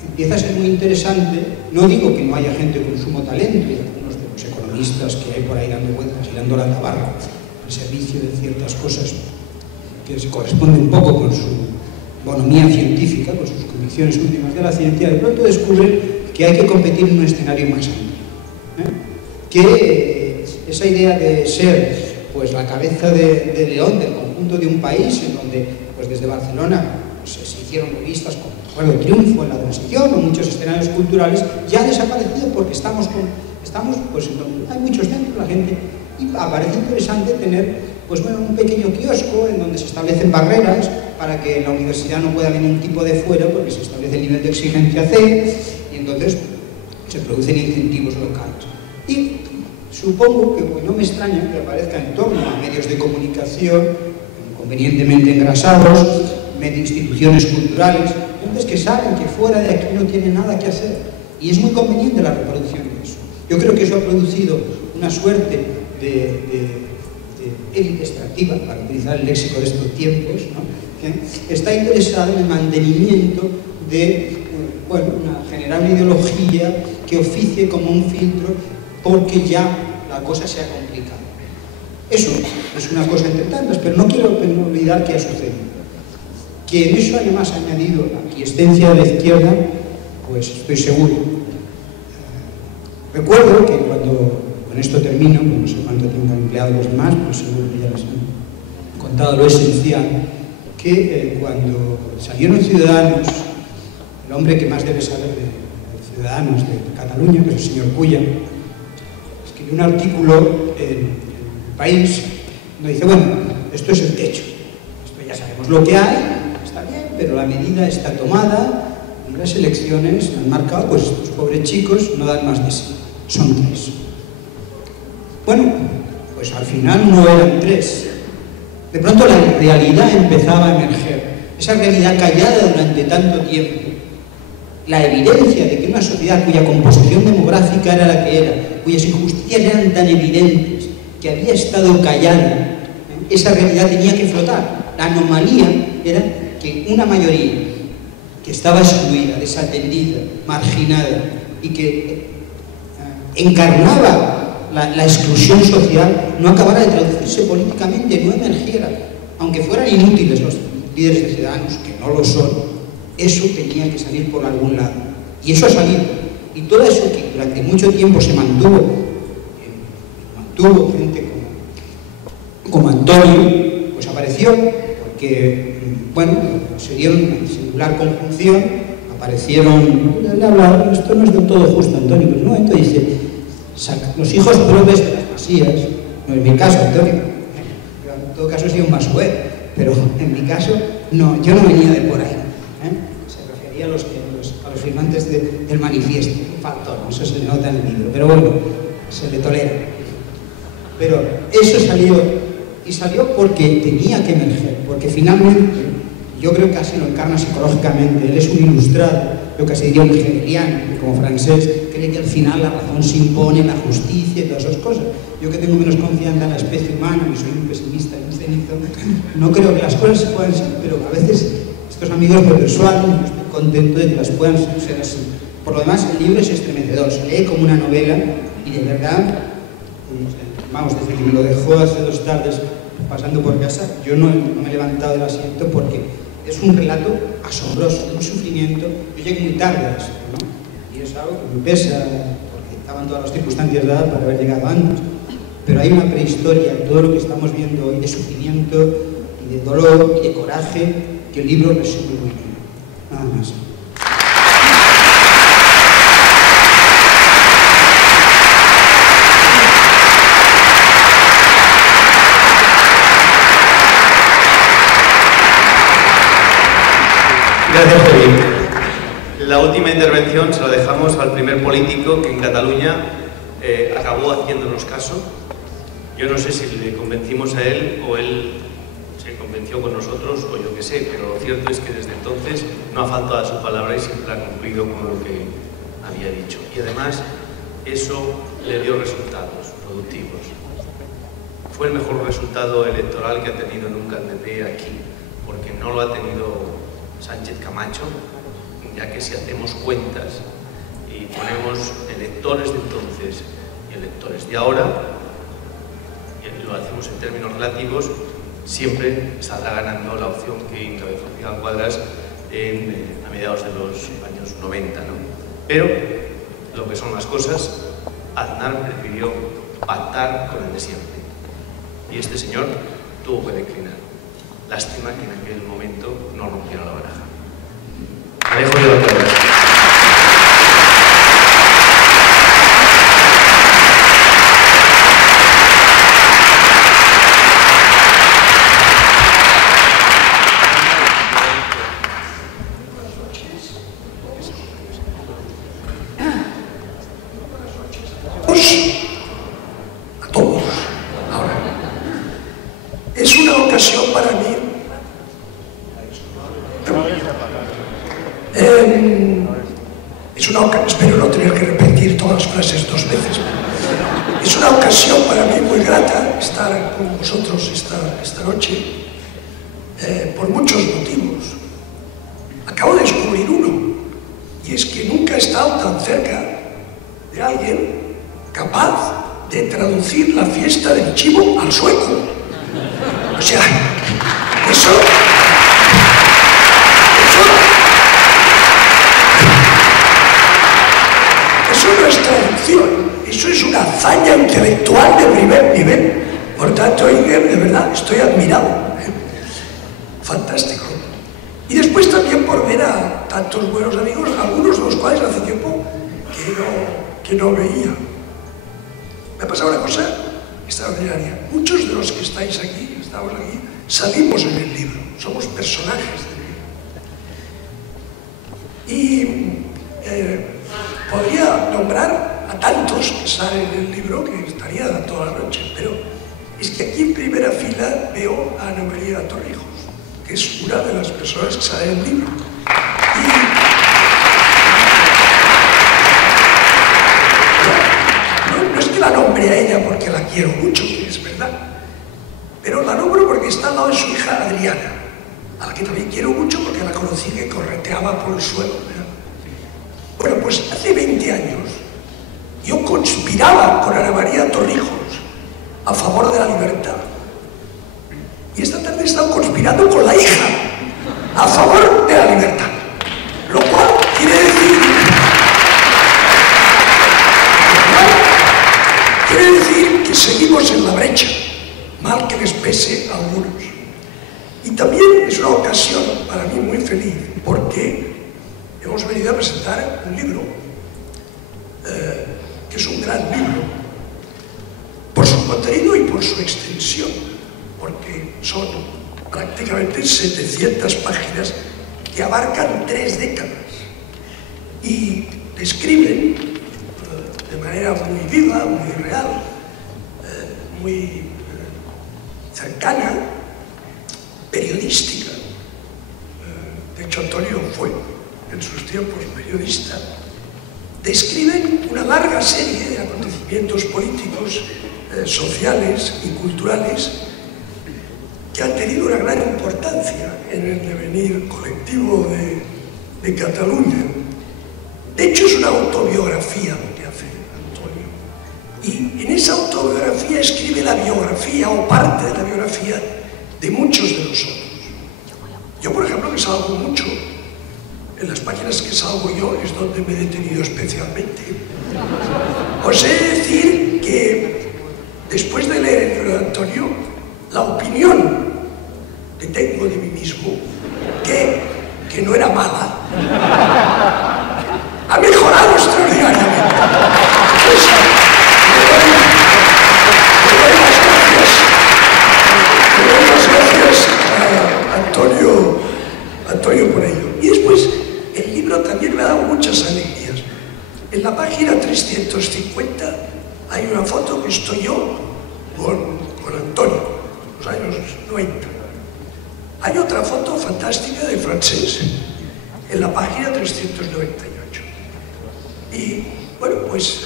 empieza a ser muy interesante. No digo que no haya gente con sumo talento, y algunos de los economistas que hay por ahí dando vueltas y dando la tabarra al servicio de ciertas cosas que se corresponden un poco con su bonomía científica, con sus convicciones últimas de la ciencia, de pronto descubren que hay que competir en un escenario más amplio. Que esa idea de ser, pues, la cabeza de león del conjunto de un país, en donde, pues, desde Barcelona se hicieron revistas como el Triunfo en la Transición o muchos escenarios culturales, ya ha desaparecido porque estamos pues, en donde hay muchos centros, la gente, y aparece interesante tener, pues, bueno, un pequeño kiosco en donde se establecen barreras para que en la universidad no pueda venir un tipo de fuera porque se establece el nivel de exigencia C, y entonces se producen incentivos locales. Y supongo que, pues, no me extraña que aparezca en torno a medios de comunicación convenientemente engrasados, instituciones culturales, entonces que saben que fuera de aquí no tienen nada que hacer, y es muy conveniente la reproducción de eso. Yo creo que eso ha producido una suerte de élite extractiva, para utilizar el léxico de estos tiempos, ¿no? Que está interesada en el mantenimiento de, bueno, generar una ideología que oficie como un filtro porque ya la cosa se ha complicado. Eso es una cosa entre tantas, pero no quiero olvidar que ha sucedido. Que en eso además ha añadido la quiescencia de la izquierda, pues estoy seguro. Recuerdo que cuando, con esto termino, no sé cuánto tiempo han empleado los demás, pero seguro que ya les he contado lo esencial, que cuando salieron Ciudadanos, el hombre que más debe saber de Ciudadanos de Cataluña, que es el señor Culla, escribió un artículo en El País, donde dice, bueno, esto es el techo, esto ya sabemos lo que hay, está bien, pero la medida está tomada y las elecciones han marcado, pues estos pobres chicos no dan más de sí, son 3. Bueno, pues al final no eran 3, De pronto la realidad empezaba a emerger, esa realidad callada durante tanto tiempo, la evidencia de que una sociedad cuya composición demográfica era la que era, cuyas injusticias eran tan evidentes, que había estado callada, esa realidad tenía que flotar. La anomalía era que una mayoría que estaba excluida, desatendida, marginada y que encarnaba la exclusión social no acabara de traducirse políticamente, no emergiera. Aunque fueran inútiles los líderes de Ciudadanos, que no lo son, eso tenía que salir por algún lado. Y eso ha salido. Y todo eso que durante mucho tiempo se mantuvo gente como Antonio, pues apareció, porque, bueno, se dieron una singular conjunción, aparecieron, le hablaron, esto no es del todo justo, Antonio, pero en un momento dice, los hijos probes de las masías, no es mi caso, Antonio, en todo caso he sido un masué, pero en mi caso, no, yo no venía de por ahí, se refería a los firmantes del manifiesto, faltó, eso se le nota en el libro, pero bueno, se le tolera. Pero eso salió, y salió porque tenía que emerger, porque finalmente, yo creo que así lo encarna psicológicamente, él es un ilustrado, yo casi diría un hegeliano, como francés, cree que al final la razón se impone, la justicia y todas esas cosas. Yo que tengo menos confianza en la especie humana, y soy un pesimista y un cenizo, no creo que las cosas se puedan ser, pero a veces estos amigos me persuaden, y estoy contento de que las puedan ser así. Por lo demás, el libro es estremecedor, se lee como una novela, y de verdad, vamos, desde que me lo dejó hace 2 tardes pasando por casa, yo no me he levantado del asiento porque es un relato asombroso, un sufrimiento. Yo llegué muy tarde a esto, ¿no? Y es algo que me pesa, porque estaban todas las circunstancias dadas para haber llegado antes. Pero hay una prehistoria en todo lo que estamos viendo hoy de sufrimiento, y de dolor, y de coraje, que el libro resume muy bien. Nada más. Gracias, Javier. La última intervención se la dejamos al primer político que en Cataluña acabó haciéndonos caso. Yo no sé si le convencimos a él o él se convenció con nosotros o yo qué sé, pero lo cierto es que desde entonces no ha faltado a su palabra y siempre ha cumplido con lo que había dicho. Y además eso le dio resultados productivos. Fue el mejor resultado electoral que ha tenido nunca el PP aquí, porque no lo ha tenido Sánchez Camacho, ya que si hacemos cuentas y ponemos electores de entonces y electores de ahora, y lo hacemos en términos relativos, siempre saldrá ganando la opción que encabezó Vidal Quadras a mediados de los años 90, ¿no? Pero, lo que son las cosas, Aznar prefirió pactar con el de siempre. Y este señor tuvo que declinar. Lástima que en aquel momento no rompiera la baraja. Me dejo de la palabra. A todos. Ahora, es una ocasión para mí. Es una ocasión, espero no tener que repetir todas las frases 2 veces. Es una ocasión para mí muy grata estar con vosotros esta noche, por muchos motivos. Acabo de descubrir uno, y es que nunca he estado tan cerca de alguien capaz de traducir la fiesta del chivo al sueco. O sea, eso no es traducción, eso es una hazaña intelectual de primer nivel. Por tanto, Inger, de verdad, estoy admirado. Fantástico. Y después también por ver a tantos buenos amigos, algunos de los cuales hace tiempo que no veía. Me ha pasado una cosa extraordinaria. Muchos de los que estáis aquí, estamos aquí, salimos en el libro, somos personajes del libro. Y podría nombrar a tantos que salen en el libro que estaría toda la noche, pero es que aquí en primera fila veo a Ana María Torrijos, que es una de las personas que sale en el libro. No es que la nombre a ella porque la quiero mucho, que es verdad, pero la nombro porque está al lado de su hija Adriana, a la que también quiero mucho porque la conocí que correteaba por el suelo, ¿verdad? Bueno, pues hace 20 años yo conspiraba con Ana María Torrijos a favor de la libertad. Y esta tarde he estado conspirando con la hija a favor de la libertad. Lo cual quiere decir que seguimos en la brecha, mal que les pese a algunos. Y también es una ocasión para mí muy feliz, porque hemos venido a presentar un libro, que es un gran libro, por su contenido y por su extensión, porque son prácticamente 700 páginas que abarcan 3 décadas y describen de manera muy viva, muy real, muy cercana, periodística. De hecho, Antonio fue en sus tiempos periodista. Describen una larga serie de acontecimientos políticos, sociales y culturales que han tenido una gran importancia en el devenir colectivo de Cataluña. De hecho, es una autobiografía lo que hace Antonio. Y en esa autobiografía escribe la biografía o parte de la biografía de muchos de nosotros. Yo, por ejemplo, que salgo mucho, en las páginas que salgo yo es donde me he detenido especialmente. Os he de decir que después de leer el libro de Antonio, la opinión que tengo de mí mismo, que no era mala, ha mejorado extraordinariamente. Entonces, le doy las gracias a Antonio por ello. Y después, el libro también me ha dado muchas alegrías. En la página 350 hay una foto que estoy yo con Antonio, en los años 90. Hay otra foto fantástica de Francesc en la página 398. Y bueno, pues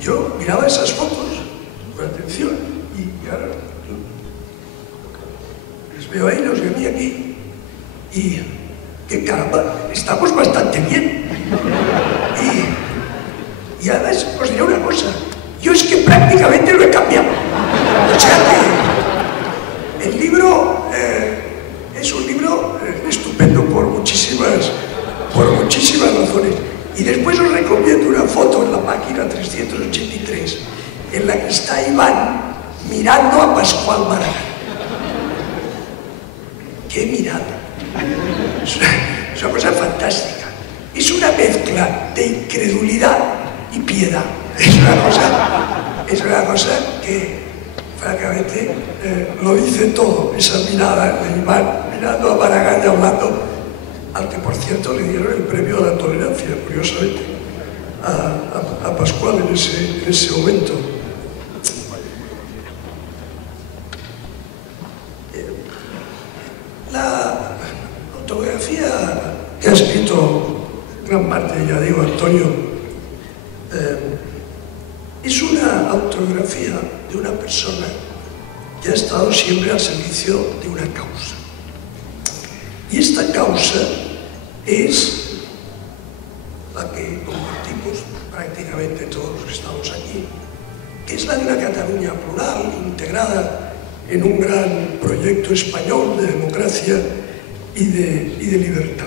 yo miraba esas fotos con atención y ahora les veo a ellos y a mí aquí y que caramba, estamos bastante bien. Y además os diré una cosa, yo es que prácticamente lo he cambiado. O sea que el libro es un libro estupendo por muchísimas razones. Y después os recomiendo una foto en la página 383 en la que está Iván mirando a Pascual Maragall. ¡Qué mirada! Es una cosa fantástica. Es una mezcla de incredulidad y piedad. Es una cosa que, francamente, lo dice todo. Esa mirada de Iván mirando a Maragall y hablando, al que, por cierto, le dieron el premio de la tolerancia, curiosamente, a Pascual en ese momento. La autobiografía que ha escrito gran parte, ya digo, Antonio, es una autobiografía de una persona que ha estado siempre al servicio de una causa. Y esta causa es la que compartimos prácticamente todos los que estamos aquí, que es la de una Cataluña plural, integrada en un gran proyecto español de democracia y de libertad.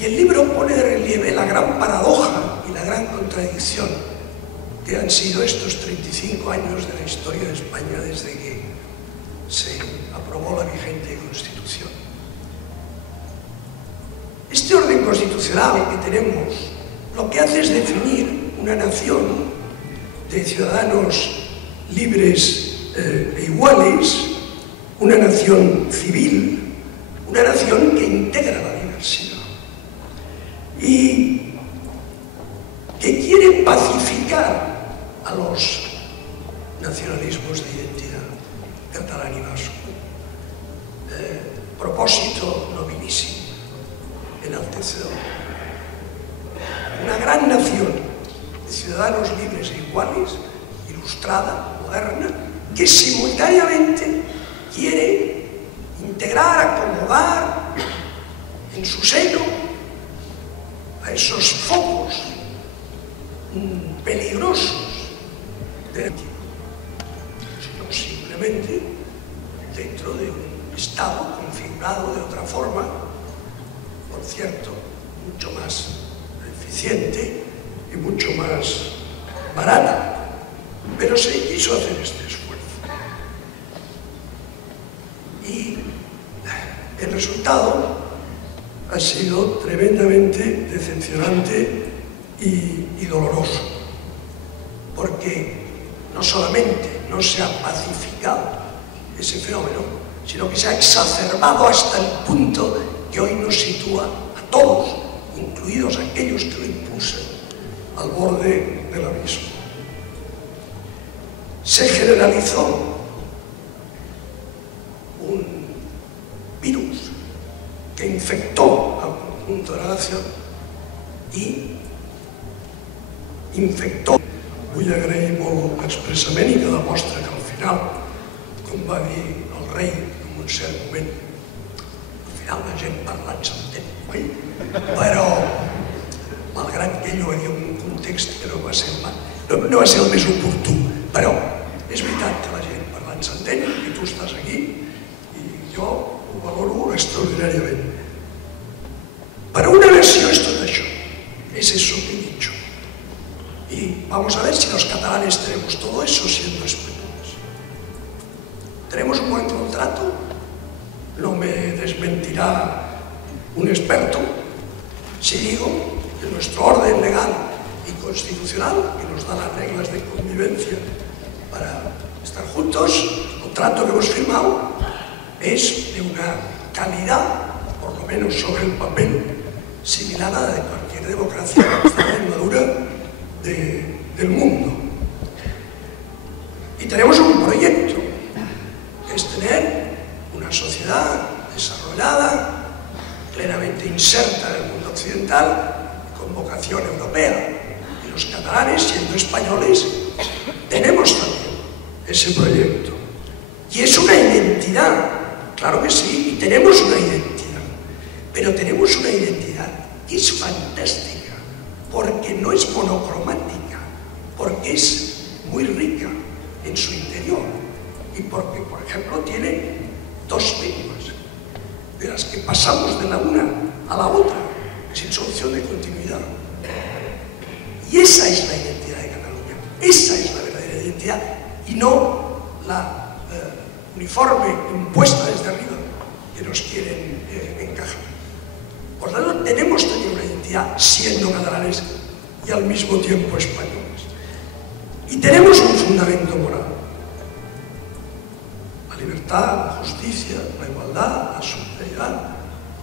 Y el libro pone de relieve la gran paradoja y la gran contradicción que han sido estos 35 años de la historia de España desde que se aprobó la vigente Constitución. Este orden constitucional que tenemos lo que hace es definir una nación de ciudadanos libres e iguales, una nación civil, una nación que integra la diversidad y que quiere pacificar a los nacionalismos de identidad catalán y vasco. Propósito nobilísimo, enaltecedor. Una gran nación de ciudadanos libres e iguales, ilustrada, moderna, que simultáneamente quiere integrar, acomodar en su seno a esos focos peligrosos sino simplemente dentro de un Estado configurado de otra forma, por cierto, mucho más eficiente y mucho más barata, pero se quiso hacer este esfuerzo. Y el resultado ha sido tremendamente decepcionante y doloroso, porque no solamente no se ha pacificado ese fenómeno, sino que se ha exacerbado hasta el punto que hoy nos sitúa a todos, incluidos aquellos que lo impulsan, al borde del abismo. Se generalizó un virus que infectó al conjunto de la nación y infectó. Vull agrair molt expressament i que demostra que al final, com va dir el rei en un cert moment, al final la gent parlant s'entén, oi? Però, malgrat que ell ho va dir en un context que no va ser el més oportú, però és veritat que la gent parlant s'entén i tu estàs aquí i jo ho valoro extraordinàriament. Per a una nació és tot això, és eso que he dicho. Y vamos a ver si los catalanes tenemos todo eso siendo españoles. ¿Tenemos un buen contrato? No me desmentirá un experto si digo que nuestro orden legal y constitucional, que nos da las reglas de convivencia para estar juntos, el contrato que hemos firmado es de una calidad, por lo menos sobre el papel, similar a la de cualquier democracia avanzada y madura del mundo. Y tenemos un proyecto, que es tener una sociedad desarrollada, plenamente inserta en el mundo occidental, con vocación europea. Y los catalanes, siendo españoles, tenemos también ese proyecto. Y es una identidad, claro que sí, y tenemos una identidad, pero tenemos una identidad que es fantástica, porque no es monocromática, porque es muy rica en su interior y porque, por ejemplo, tiene dos lenguas, de las que pasamos de la una a la otra, sin solución de continuidad. Y esa es la identidad de Cataluña, esa es la verdadera identidad, y no la uniforme impuesta desde arriba que nos quieren encajar. Por lo tanto, tenemos también una identidad siendo catalanes y al mismo tiempo españoles. Y tenemos un fundamento moral. La libertad, la justicia, la igualdad, la solidaridad,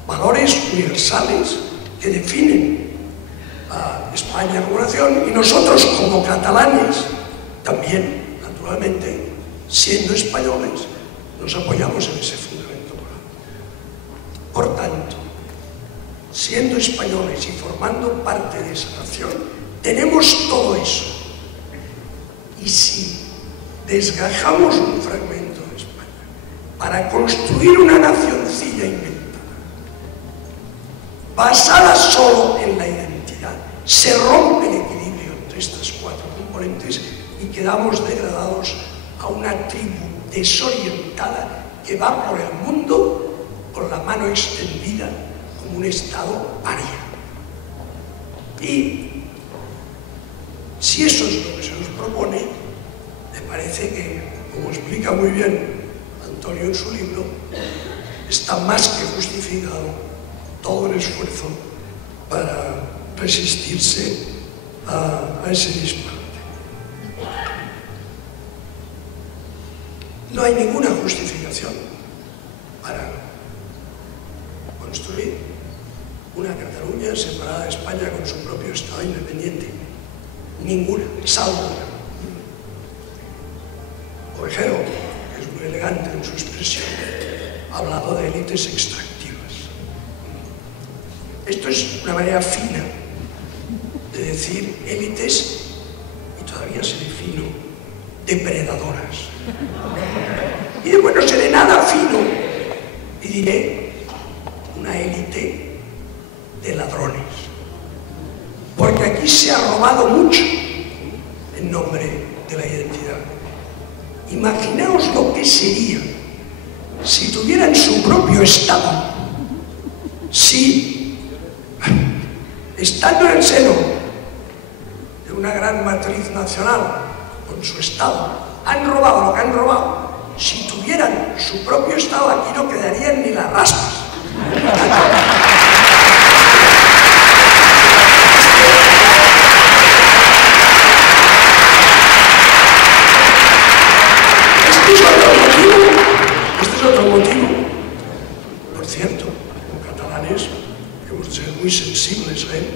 valores universales que definen a España como nación y nosotros como catalanes también, naturalmente, siendo españoles, nos apoyamos en ese fundamento moral. Por tanto, siendo españoles y formando parte de esa nación, tenemos todo eso. Y si desgajamos un fragmento de España para construir una nacioncilla inventada, basada solo en la identidad, se rompe el equilibrio entre estas cuatro componentes y quedamos degradados a una tribu desorientada que va por el mundo con la mano extendida como un Estado paria. Y si eso es lo que se nos propone, me parece que, como explica muy bien Antonio en su libro, está más que justificado todo el esfuerzo para resistirse a ese disparate. No hay ninguna justificación para construir una Cataluña separada de España con su propio Estado independiente. Ninguna, salvo una. Forjero, que es muy elegante en su expresión, ha hablado de élites extractivas. Esto es una manera fina de decir élites, y todavía se defino, depredadoras. Y bueno, no seré nada fino y diré una élite de ladrones. Porque aquí se ha robado mucho en nombre de la identidad. Imaginaos lo que sería si tuvieran su propio Estado, si, estando en el seno de una gran matriz nacional, con su Estado, han robado lo que han robado. Si tuvieran su propio Estado, aquí no quedarían ni las raspas. Este es otro motivo. Por cierto, como catalanes, hemos de ser muy sensibles a él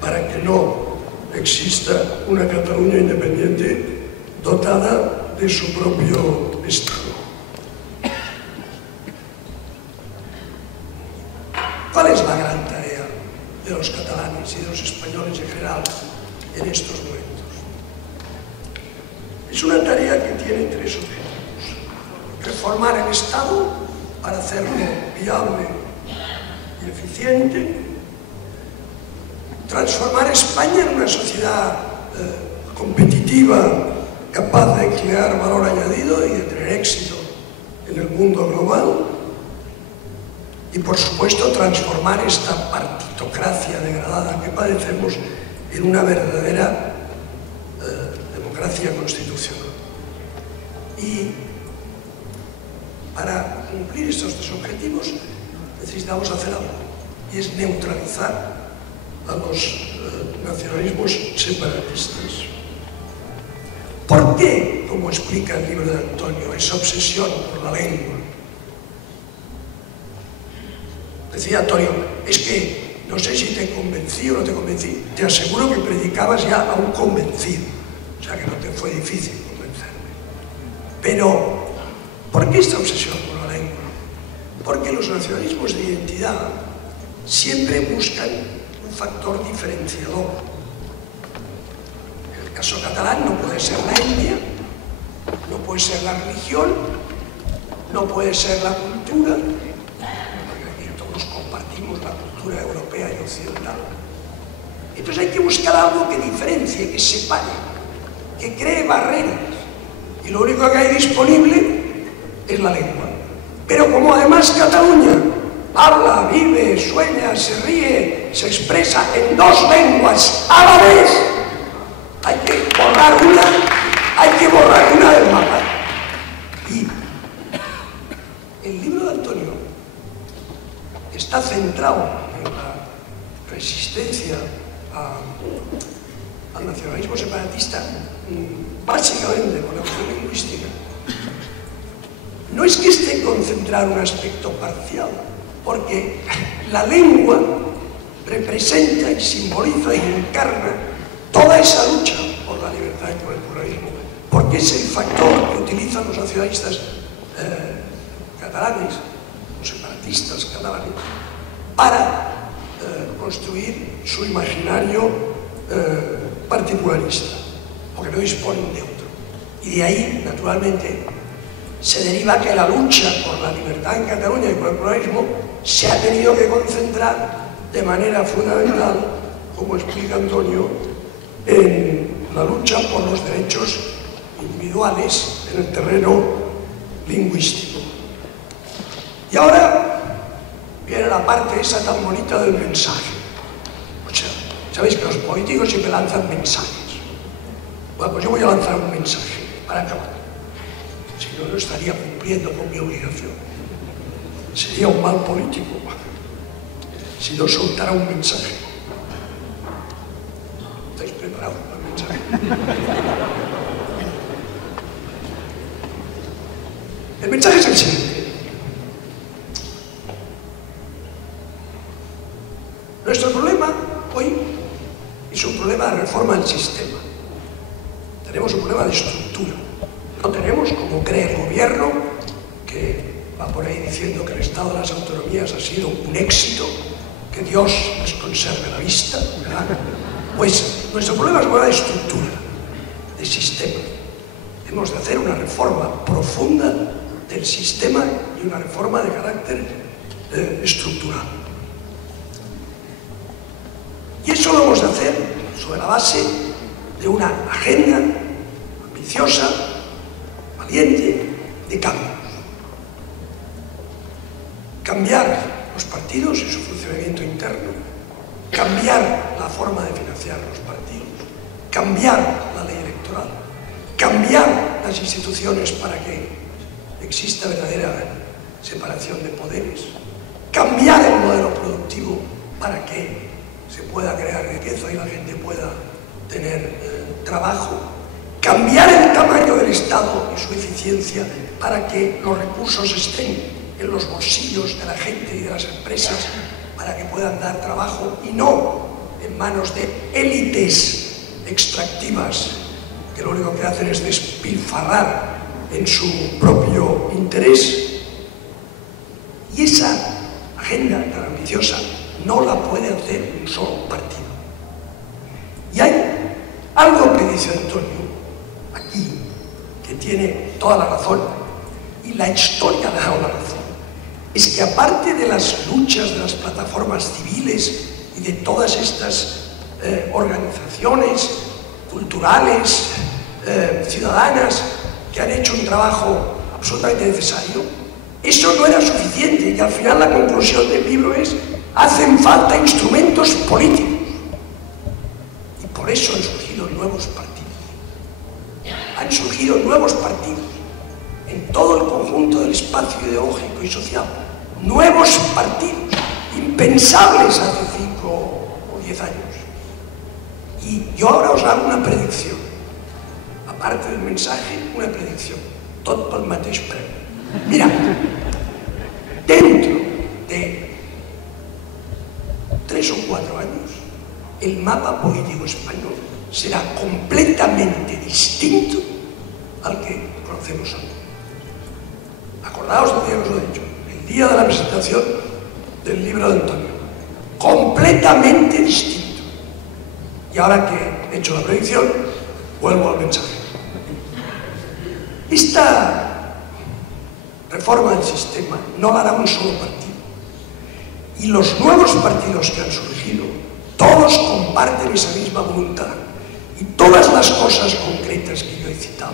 para que no exista una Cataluña independiente dotada de su propio Estado. ¿Cuál es la gran tarea de los catalanes y de los españoles en general en estos momentos? Es una tarea que tiene tres objetivos: reformar el Estado para hacerlo viable y eficiente, transformar España en una sociedad competitiva, capaz de crear valor añadido y de tener éxito en el mundo global, y por supuesto transformar esta partitocracia degradada que padecemos en una verdadera democracia constitucional. Y para cumplir estos dos objetivos necesitamos hacer algo, y es neutralizar a los nacionalismos separatistas. ¿Por qué, como explica el libro de Antonio, esa obsesión por la lengua? Decía Antonio, es que no sé si te convencí o no te convencí. Te aseguro que predicabas ya a un convencido, o sea que no te fue difícil convencerme. Pero, ¿por qué esta obsesión por la lengua? Porque los nacionalismos de identidad siempre buscan un factor diferenciador. En el caso catalán no puede ser la etnia, no puede ser la religión, no puede ser la cultura, porque aquí todos compartimos la cultura europea y occidental. Entonces hay que buscar algo que diferencie, que separe, que cree barreras, y lo único que hay disponible es la lengua. Pero como además Cataluña habla, vive, sueña, se ríe, se expresa en dos lenguas a la vez, hay que borrar una del mapa. Y el libro de Antonio está centrado en la resistencia al nacionalismo separatista, básicamente por la cuestión lingüística. No es que esté concentrado en un aspecto parcial, porque la lengua representa y simboliza y encarna toda esa lucha por la libertad y por el pluralismo, porque es el factor que utilizan los nacionalistas catalanes, los separatistas catalanes, para construir su imaginario particularista, porque no disponen de otro. Y de ahí, naturalmente, se deriva que la lucha por la libertad en Cataluña y por el pluralismo se ha tenido que concentrar de manera fundamental, como explica Antonio, en la lucha por los derechos individuales en el terreno lingüístico. Y ahora viene la parte esa tan bonita del mensaje. O sea, sabéis que los políticos siempre lanzan mensajes. Bueno, pues yo voy a lanzar un mensaje para acabar. Si no, no estaría cumpliendo con mi obligación. Sería un mal político si no soltara un mensaje. ¿Estáis preparados para el mensaje? El mensaje es el siguiente. Nuestro problema hoy es un problema de reforma del sistema. Tenemos un problema de estructura. No tenemos, como cree el gobierno, que va por ahí diciendo que el Estado de las autonomías ha sido un éxito, que Dios les conserve la vista, ¿verdad? Pues nuestro problema es una de estructura, de sistema. Hemos de hacer una reforma profunda del sistema y una reforma de carácter estructural. Y eso lo hemos de hacer sobre la base de una agenda ambiciosa, valiente, de cambios. Cambiar los partidos y su funcionamiento interno, cambiar la forma de financiar los partidos, cambiar la ley electoral, cambiar las instituciones para que exista verdadera separación de poderes, cambiar el modelo productivo para que se pueda crear riqueza y la gente pueda tener trabajo, cambiar el tamaño del Estado y su eficiencia para que los recursos estén en los bolsillos de la gente y de las empresas, para que puedan dar trabajo y no en manos de élites extractivas que lo único que hacen es despilfarrar en su propio interés. Y esa agenda tan ambiciosa no la puede hacer un solo partido. Y hay algo que dice Antonio aquí, que tiene toda la razón, y la historia le ha dado la razón. Es que aparte de las luchas de las plataformas civiles y de todas estas organizaciones culturales, ciudadanas, que han hecho un trabajo absolutamente necesario, eso no era suficiente, y al final la conclusión del libro es: hacen falta instrumentos políticos. Y por eso han surgido nuevos partidos. Han surgido nuevos partidos en todo el conjunto del espacio ideológico y social. Nuevos partidos, impensables hace 5 o 10 años. Y yo ahora os hago una predicción. Aparte del mensaje, una predicción. Tot pel mateix preu. Mira, dentro de 3 o 4 años, el mapa político español será completamente distinto al que conocemos hoy. Acordaos del día que os lo he dicho, el día de la presentación del libro de Antonio. Completamente distinto. Y ahora que he hecho la predicción, vuelvo al mensaje. Esta reforma del sistema no la hará un solo partido. Y los nuevos partidos que han surgido, todos comparten esa misma voluntad. Y todas las cosas concretas que yo he citado,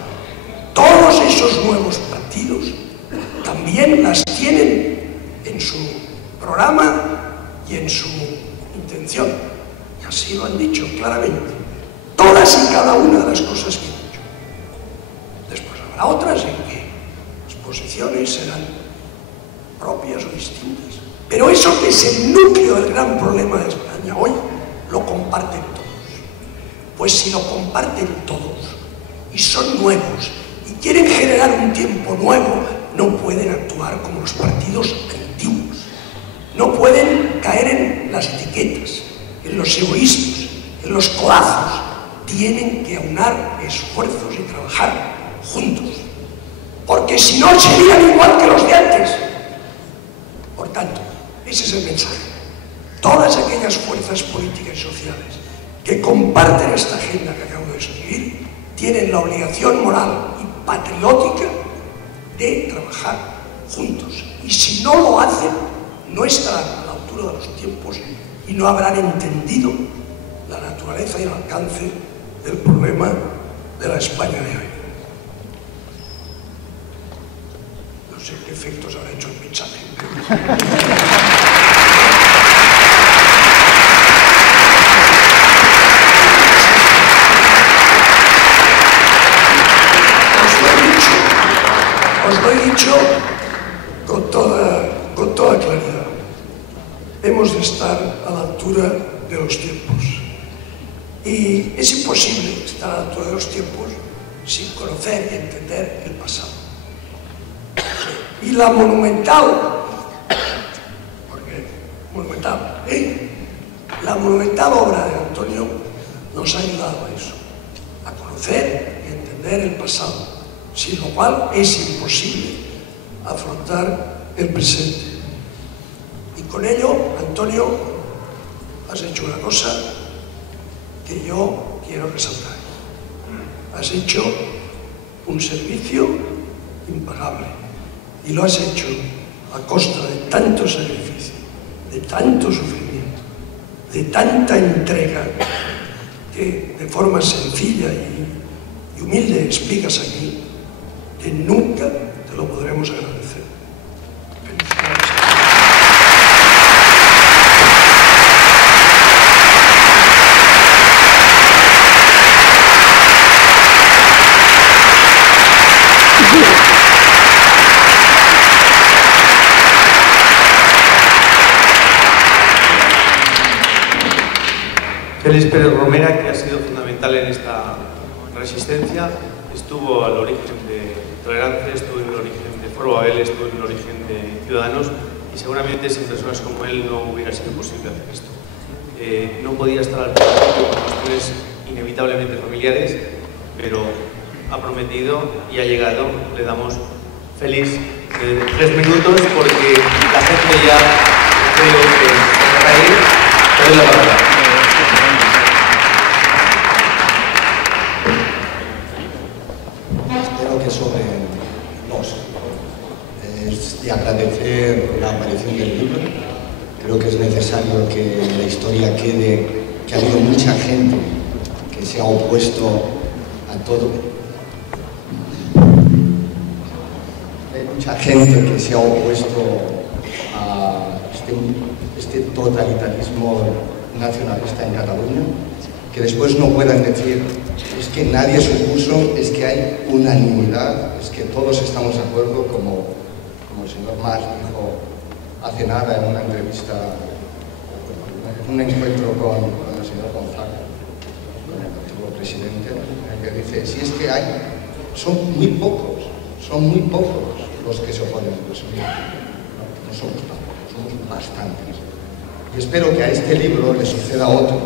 todos esos nuevos partidos también las tienen en su programa y en su intención. Y así lo han dicho claramente. Todas y cada una de las cosas que he dicho. Después habrá otras en que las posiciones serán propias o distintas. Pero eso que es el núcleo del gran problema de España hoy, lo comparten todos. Pues si lo comparten todos y son nuevos y quieren generar un tiempo nuevo, no pueden actuar como los partidos antiguos. No pueden caer en las etiquetas, en los egoísmos, en los codazos. Tienen que aunar esfuerzos y trabajar juntos. Porque si no, serían igual que los de antes. Por tanto, ese es el mensaje. Todas aquellas fuerzas políticas y sociales que comparten esta agenda que acabo de escribir tienen la obligación moral y patriótica de trabajar juntos. Y si no lo hacen, no estarán a la altura de los tiempos y no habrán entendido la naturaleza y el alcance del problema de la España de hoy. No sé qué efectos habrá hecho el mensaje. Os lo he dicho con toda claridad. Hemos de estar a la altura de los tiempos. Y es imposible estar a la altura de los tiempos sin conocer y entender el pasado. Y la monumental, la monumental obra de Antonio nos ha ayudado a eso, a conocer y entender el pasado. sin lo cual es imposible afrontar el presente. Y con ello, Antonio, has hecho una cosa que yo quiero resaltar. Has hecho un servicio impagable y lo has hecho a costa de tanto sacrificio, de tanto sufrimiento, de tanta entrega que de forma sencilla y humilde explicas aquí, que nunca te lo podremos agradecer. Felicidades. Félix Pérez Romera, que ha sido fundamental en esta resistencia, estuvo al origen de Tolerancia, estuvo en el origen de Foro Babel, estuvo en el origen de Ciudadanos, y seguramente sin personas como él no hubiera sido posible hacer esto. No podía estar al principio por cuestiones inevitablemente familiares, pero ha prometido y ha llegado. Le damos Félix 3 minutos porque la gente ya creo que se va a ir. Te doy la palabra. Espero que sobren dos. Es de agradecer la aparición del libro. Creo que es necesario que en la historia quede que ha habido mucha gente que se ha opuesto a todo. Hay mucha gente que se ha opuesto a este totalitarismo nacionalista en Cataluña, que después no puedan decir es que nadie se opuso, es que hay unanimidad, es que todos estamos de acuerdo, como el señor Mas dijo hace nada en una entrevista, en un encuentro con el señor González, con el antiguo presidente, en el que dice, si es que hay, son muy pocos los que se oponen. Pues no somos pocos, somos bastantes. Y espero que a este libro le suceda otro,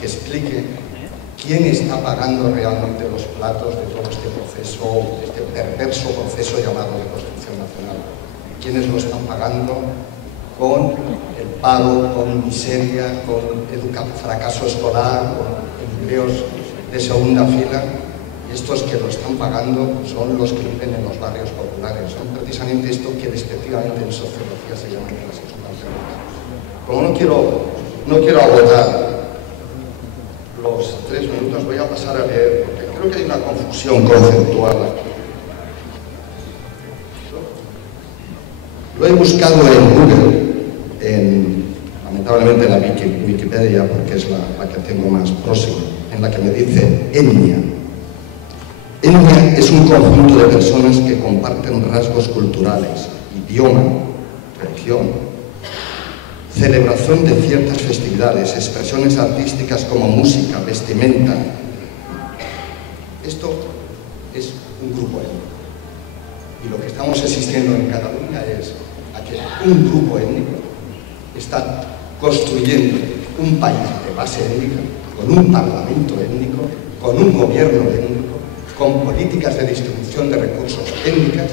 que explique quién está pagando realmente los platos de todo este proceso, este perverso proceso llamado de construcción nacional. ¿Quiénes lo están pagando? Con el paro, con miseria, con fracaso escolar, con empleos de segunda fila. Y estos que lo están pagando son los que viven en los barrios populares. Son precisamente esto que despectivamente en sociología se llaman clases subalternas. Como no quiero agotar los 3 minutos, voy a pasar a leer, porque creo que hay una confusión conceptual aquí. Lo he buscado en Google, lamentablemente en la Wikipedia, porque es la que tengo más próxima, en la que me dice etnia. Etnia es un conjunto de personas que comparten rasgos culturales, idioma, religión, celebración de ciertas festividades, expresiones artísticas como música, vestimenta. Esto es un grupo étnico. Y lo que estamos asistiendo en Cataluña es a que un grupo étnico está construyendo un país de base étnica, con un parlamento étnico, con un gobierno étnico, con políticas de distribución de recursos étnicas,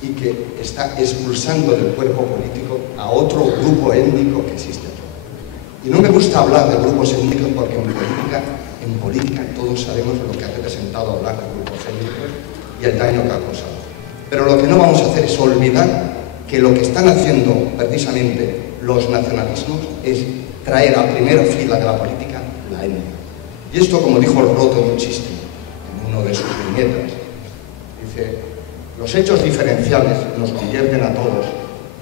y que está expulsando del cuerpo político a otro grupo étnico que existe aquí. Y no me gusta hablar de grupos étnicos porque en política todos sabemos lo que ha representado hablar de grupos étnicos y el daño que ha causado. Pero lo que no vamos a hacer es olvidar que lo que están haciendo precisamente los nacionalismos es traer a primera fila de la política la etnia. Y esto, como dijo el Roto en un chiste, en uno de sus viñetas, dice: los hechos diferenciales nos convierten a todos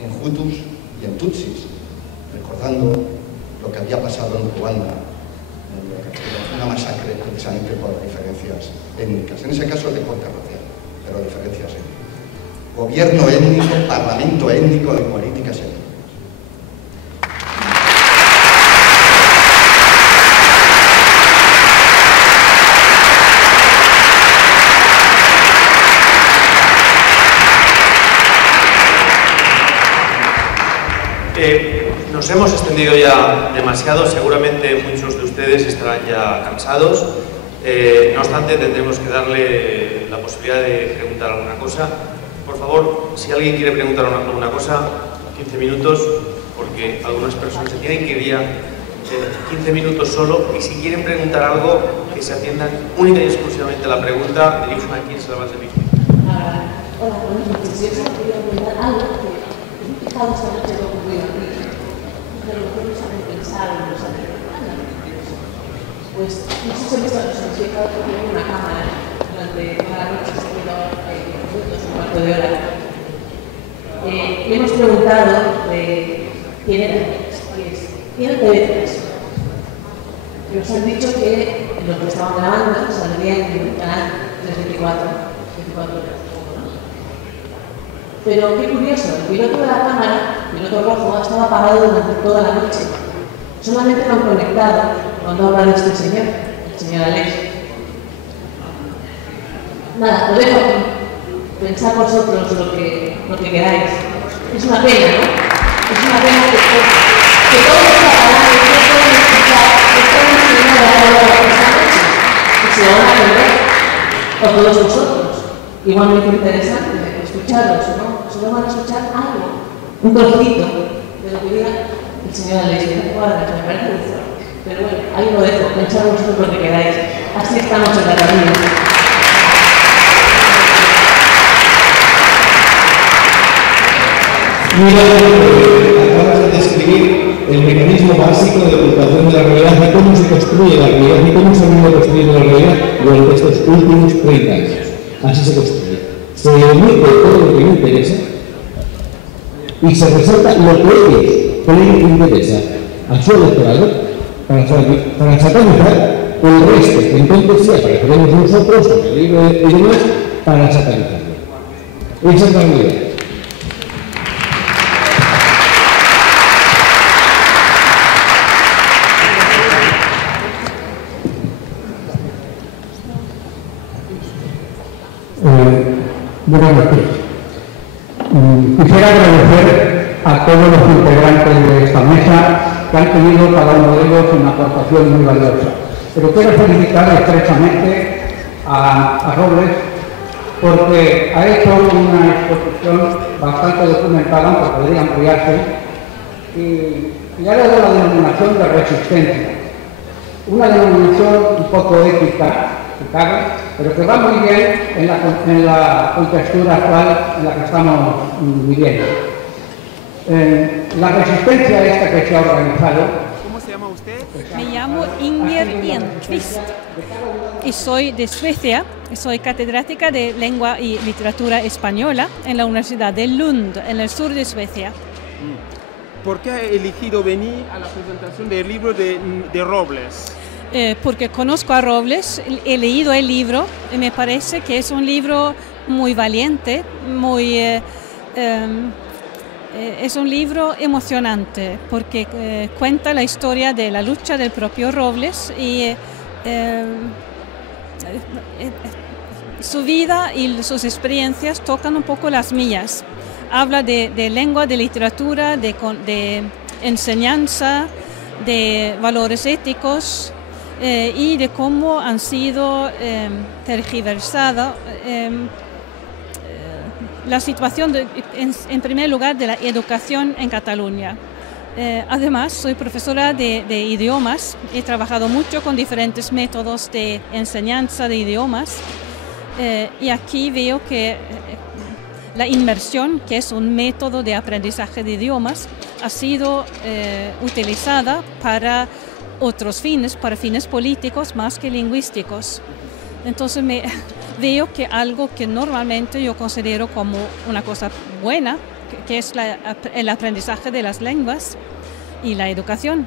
en Hutus y en Tutsis, recordando lo que había pasado en Ruanda, una masacre precisamente por diferencias étnicas, en ese caso de corte racial, pero diferencias étnicas. Gobierno étnico, parlamento étnico y políticas étnicas. Nos hemos extendido ya demasiado, seguramente muchos de ustedes estarán ya cansados, no obstante tendremos que darle la posibilidad de preguntar alguna cosa. Por favor, si alguien quiere preguntar alguna cosa, 15 minutos, porque algunas personas se tienen que ir ya 15 minutos solo, y si quieren preguntar algo, que se atiendan única y exclusivamente a la pregunta, dirigen a quien se la va a servir. Hola, buenas noches. Yo solo quería comentar algo que he fijado esta noche que ha ocurrido aquí, pero lo que nos hace pensar en los americanos. Pues no sé si se me está explicado que tiene una cámara durante toda la noche, se quedó minutos, un cuarto de hora. Le hemos preguntado quién era el TV3. Y nos han dicho que lo que estaban grabando saldría en el canal 324 horas. Pero qué curioso, el piloto de la cámara, el piloto rojo, estaba apagado durante toda la noche. Solamente lo han conectado cuando ha hablado este señor, el señor Alex. Nada, lo dejo aquí. Pensad vosotros lo que queráis. Es una pena, ¿no? Es una pena que todos los catalanes no puedan escuchar esta enseñanza de la esta noche. Que se van a perder. O todos vosotros. Igualmente interesante escucharos, ¿no? Solo van a escuchar algo, un trocito de lo que diga el señor Alex de Cuadras, me parece difícil. Pero bueno, ahí lo dejo, pensad vosotros lo que queráis. Así estamos en Cataluña. Mira, acabas de describir el mecanismo básico de ocultación de la realidad y cómo se construye la realidad y cómo se ha venido construyendo la realidad durante estos últimos 30 años. Así se construye. Se omite todo lo que no interesa y se resalta lo que ellos creen que interesa a su electorado para satanizar el resto. Entonces sí apareceremos nosotros con el libro y demás para satanizarlo. Esa es la realidad. Buenas noches. Quisiera agradecer a todos los integrantes de esta mesa que han tenido cada uno de ellos una aportación muy valiosa. Pero quiero felicitar expresamente a Robles porque ha hecho una exposición bastante documentada, aunque podría ampliarse, y ha dado la denominación de resistencia. Una denominación un poco ética, pero que va muy bien en la contextura actual en la que estamos viviendo. La resistencia esta que se ha organizado. ¿Cómo se llama usted? Me llamo Inger Enquist y soy de Suecia. Soy catedrática de Lengua y Literatura Española en la Universidad de Lund, en el sur de Suecia. ¿Por qué ha elegido venir a la presentación del libro de Robles? Porque conozco a Robles, he leído el libro y me parece que es un libro muy valiente, es un libro emocionante porque cuenta la historia de la lucha del propio Robles y su vida y sus experiencias tocan un poco las mías. Habla de lengua, de literatura, de enseñanza, de valores éticos. Y de cómo han sido tergiversadas la situación, en primer lugar, de la educación en Cataluña. Además, soy profesora de idiomas, he trabajado mucho con diferentes métodos de enseñanza de idiomas y aquí veo que la inmersión, que es un método de aprendizaje de idiomas, ha sido utilizada para otros fines, para fines políticos más que lingüísticos. Entonces veo que algo que normalmente yo considero como una cosa buena, que es el aprendizaje de las lenguas y la educación,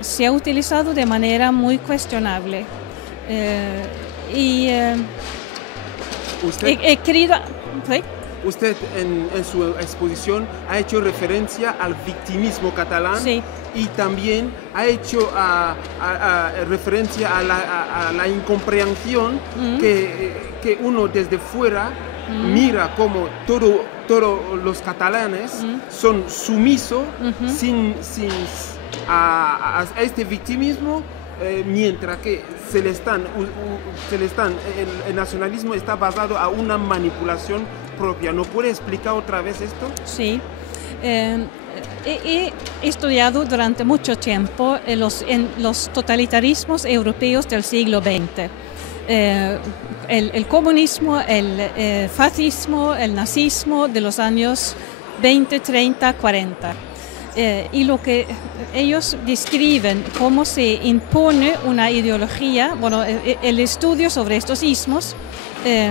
se ha utilizado de manera muy cuestionable. He querido... ¿sí? Usted en su exposición ha hecho referencia al victimismo catalán, sí, y también ha hecho referencia a la incomprensión que uno desde fuera mira como todos los catalanes son sumisos a este victimismo mientras que el nacionalismo está basado a una manipulación propia. ¿No puede explicar otra vez esto? Sí. He estudiado durante mucho tiempo en los totalitarismos europeos del siglo XX. El comunismo, el fascismo, el nazismo de los años 20, 30, 40. Y lo que ellos describen cómo se impone una ideología, bueno, el estudio sobre estos ismos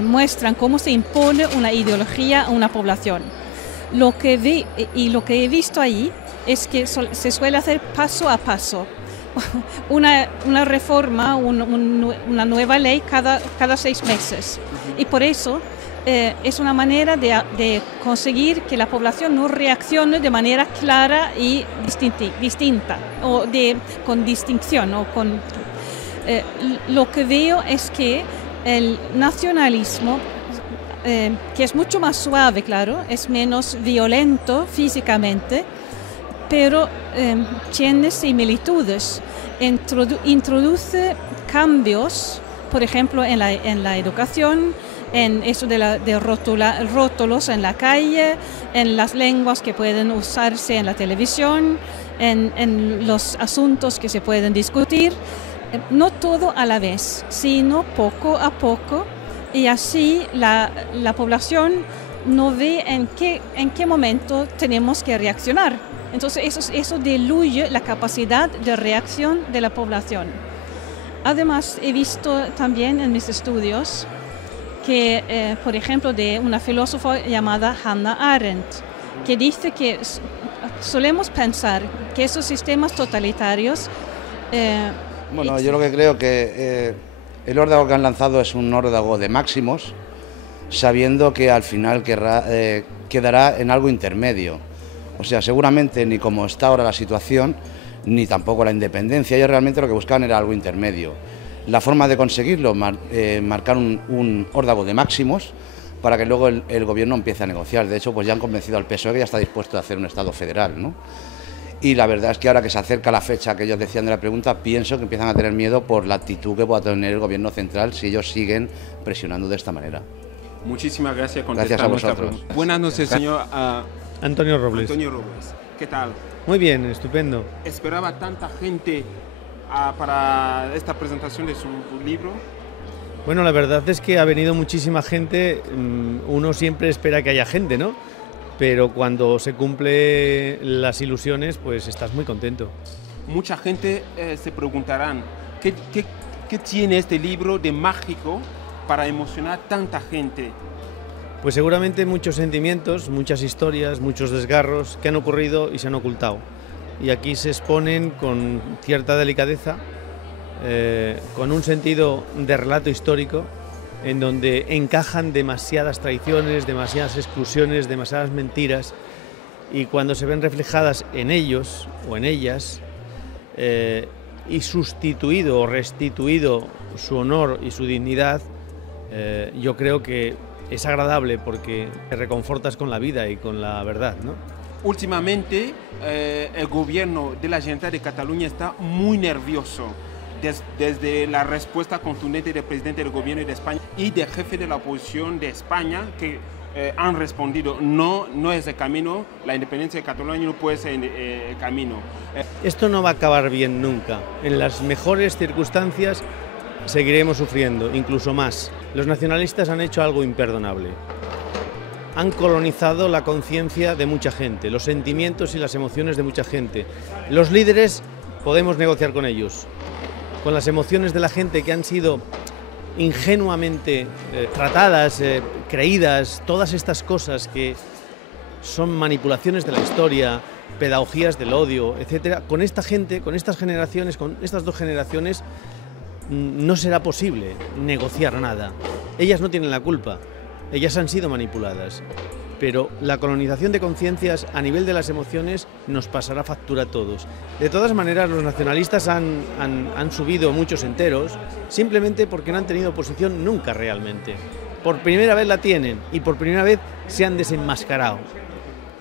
muestran cómo se impone una ideología a una población. Lo que he visto ahí es que se suele hacer paso a paso. Una reforma, una nueva ley cada 6 meses. Y por eso es una manera de conseguir que la población no reaccione de manera clara y distinta, o con distinción. Lo que veo es que el nacionalismo, que es mucho más suave, claro, es menos violento físicamente, pero tiene similitudes, introduce cambios, por ejemplo, en la educación, en eso de rótulos en la calle, en las lenguas que pueden usarse en la televisión, en los asuntos que se pueden discutir, no todo a la vez, sino poco a poco, y así la población no ve en qué momento tenemos que reaccionar. Entonces eso diluye la capacidad de reacción de la población. Además, he visto también en mis estudios que, por ejemplo, de una filósofa llamada Hannah Arendt, que dice que solemos pensar que esos sistemas totalitarios... Bueno, yo lo que creo que el órdago que han lanzado es un órdago de máximos, sabiendo que al final quedará en algo intermedio. O sea, seguramente ni como está ahora la situación, ni tampoco la independencia. Ellos realmente lo que buscaban era algo intermedio. La forma de conseguirlo, marcar un órdago de máximos para que luego el gobierno empiece a negociar. De hecho, pues ya han convencido al PSOE que ya está dispuesto a hacer un Estado federal, ¿no? Y la verdad es que ahora que se acerca la fecha que ellos decían de la pregunta, pienso que empiezan a tener miedo por la actitud que pueda tener el gobierno central si ellos siguen presionando de esta manera. Muchísimas gracias. Gracias a vosotros. Buenas noches, señor Antonio Robles. Antonio Robles. ¿Qué tal? Muy bien, estupendo. ¿Esperaba tanta gente para esta presentación de su libro? Bueno, la verdad es que ha venido muchísima gente. Uno siempre espera que haya gente, ¿no? Pero cuando se cumplen las ilusiones, pues estás muy contento. Mucha gente se preguntarán, ¿qué tiene este libro de mágico para emocionar a tanta gente? Pues seguramente muchos sentimientos, muchas historias, muchos desgarros que han ocurrido y se han ocultado. Y aquí se exponen con cierta delicadeza, con un sentido de relato histórico, en donde encajan demasiadas traiciones, demasiadas exclusiones, demasiadas mentiras, y cuando se ven reflejadas en ellos o en ellas, y sustituido o restituido su honor y su dignidad, yo creo que es agradable porque te reconfortas con la vida y con la verdad, ¿no? Últimamente, el gobierno de la Generalitat de Cataluña está muy nervioso desde la respuesta contundente del presidente del gobierno de España y del jefe de la oposición de España, que han respondido no es el camino, la independencia de Cataluña no puede ser el camino. Esto no va a acabar bien nunca. En las mejores circunstancias seguiremos sufriendo, incluso más. Los nacionalistas han hecho algo imperdonable. Han colonizado la conciencia de mucha gente, los sentimientos y las emociones de mucha gente. Los líderes podemos negociar con ellos, con las emociones de la gente que han sido ingenuamente tratadas, creídas, todas estas cosas que son manipulaciones de la historia, pedagogías del odio, etcétera. Con esta gente, con estas generaciones, con estas dos generaciones, no será posible negociar nada. Ellas no tienen la culpa, ellas han sido manipuladas, pero la colonización de conciencias a nivel de las emociones nos pasará factura a todos. De todas maneras, los nacionalistas han subido muchos enteros simplemente porque no han tenido oposición nunca realmente. Por primera vez la tienen y por primera vez se han desenmascarado.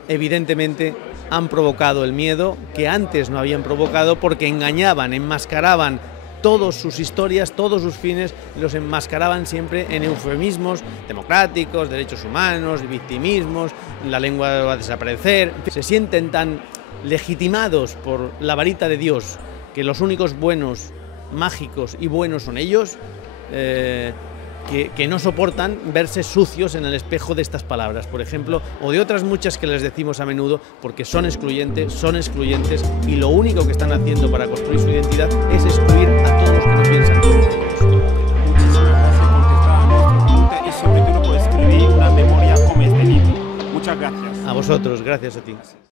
Evidentemente han provocado el miedo que antes no habían provocado porque engañaban, enmascaraban todas sus historias, todos sus fines los enmascaraban siempre en eufemismos democráticos, derechos humanos, victimismos, la lengua va a desaparecer. Se sienten tan legitimados por la varita de Dios que los únicos buenos, mágicos y buenos son ellos, que no soportan verse sucios en el espejo de estas palabras, por ejemplo, o de otras muchas que les decimos a menudo, porque son excluyentes, y lo único que están haciendo para construir su identidad es excluir a todos los que no piensan como ellos. Y sobre todo por escribir una memoria como este libro. Muchas gracias. A vosotros, gracias a ti.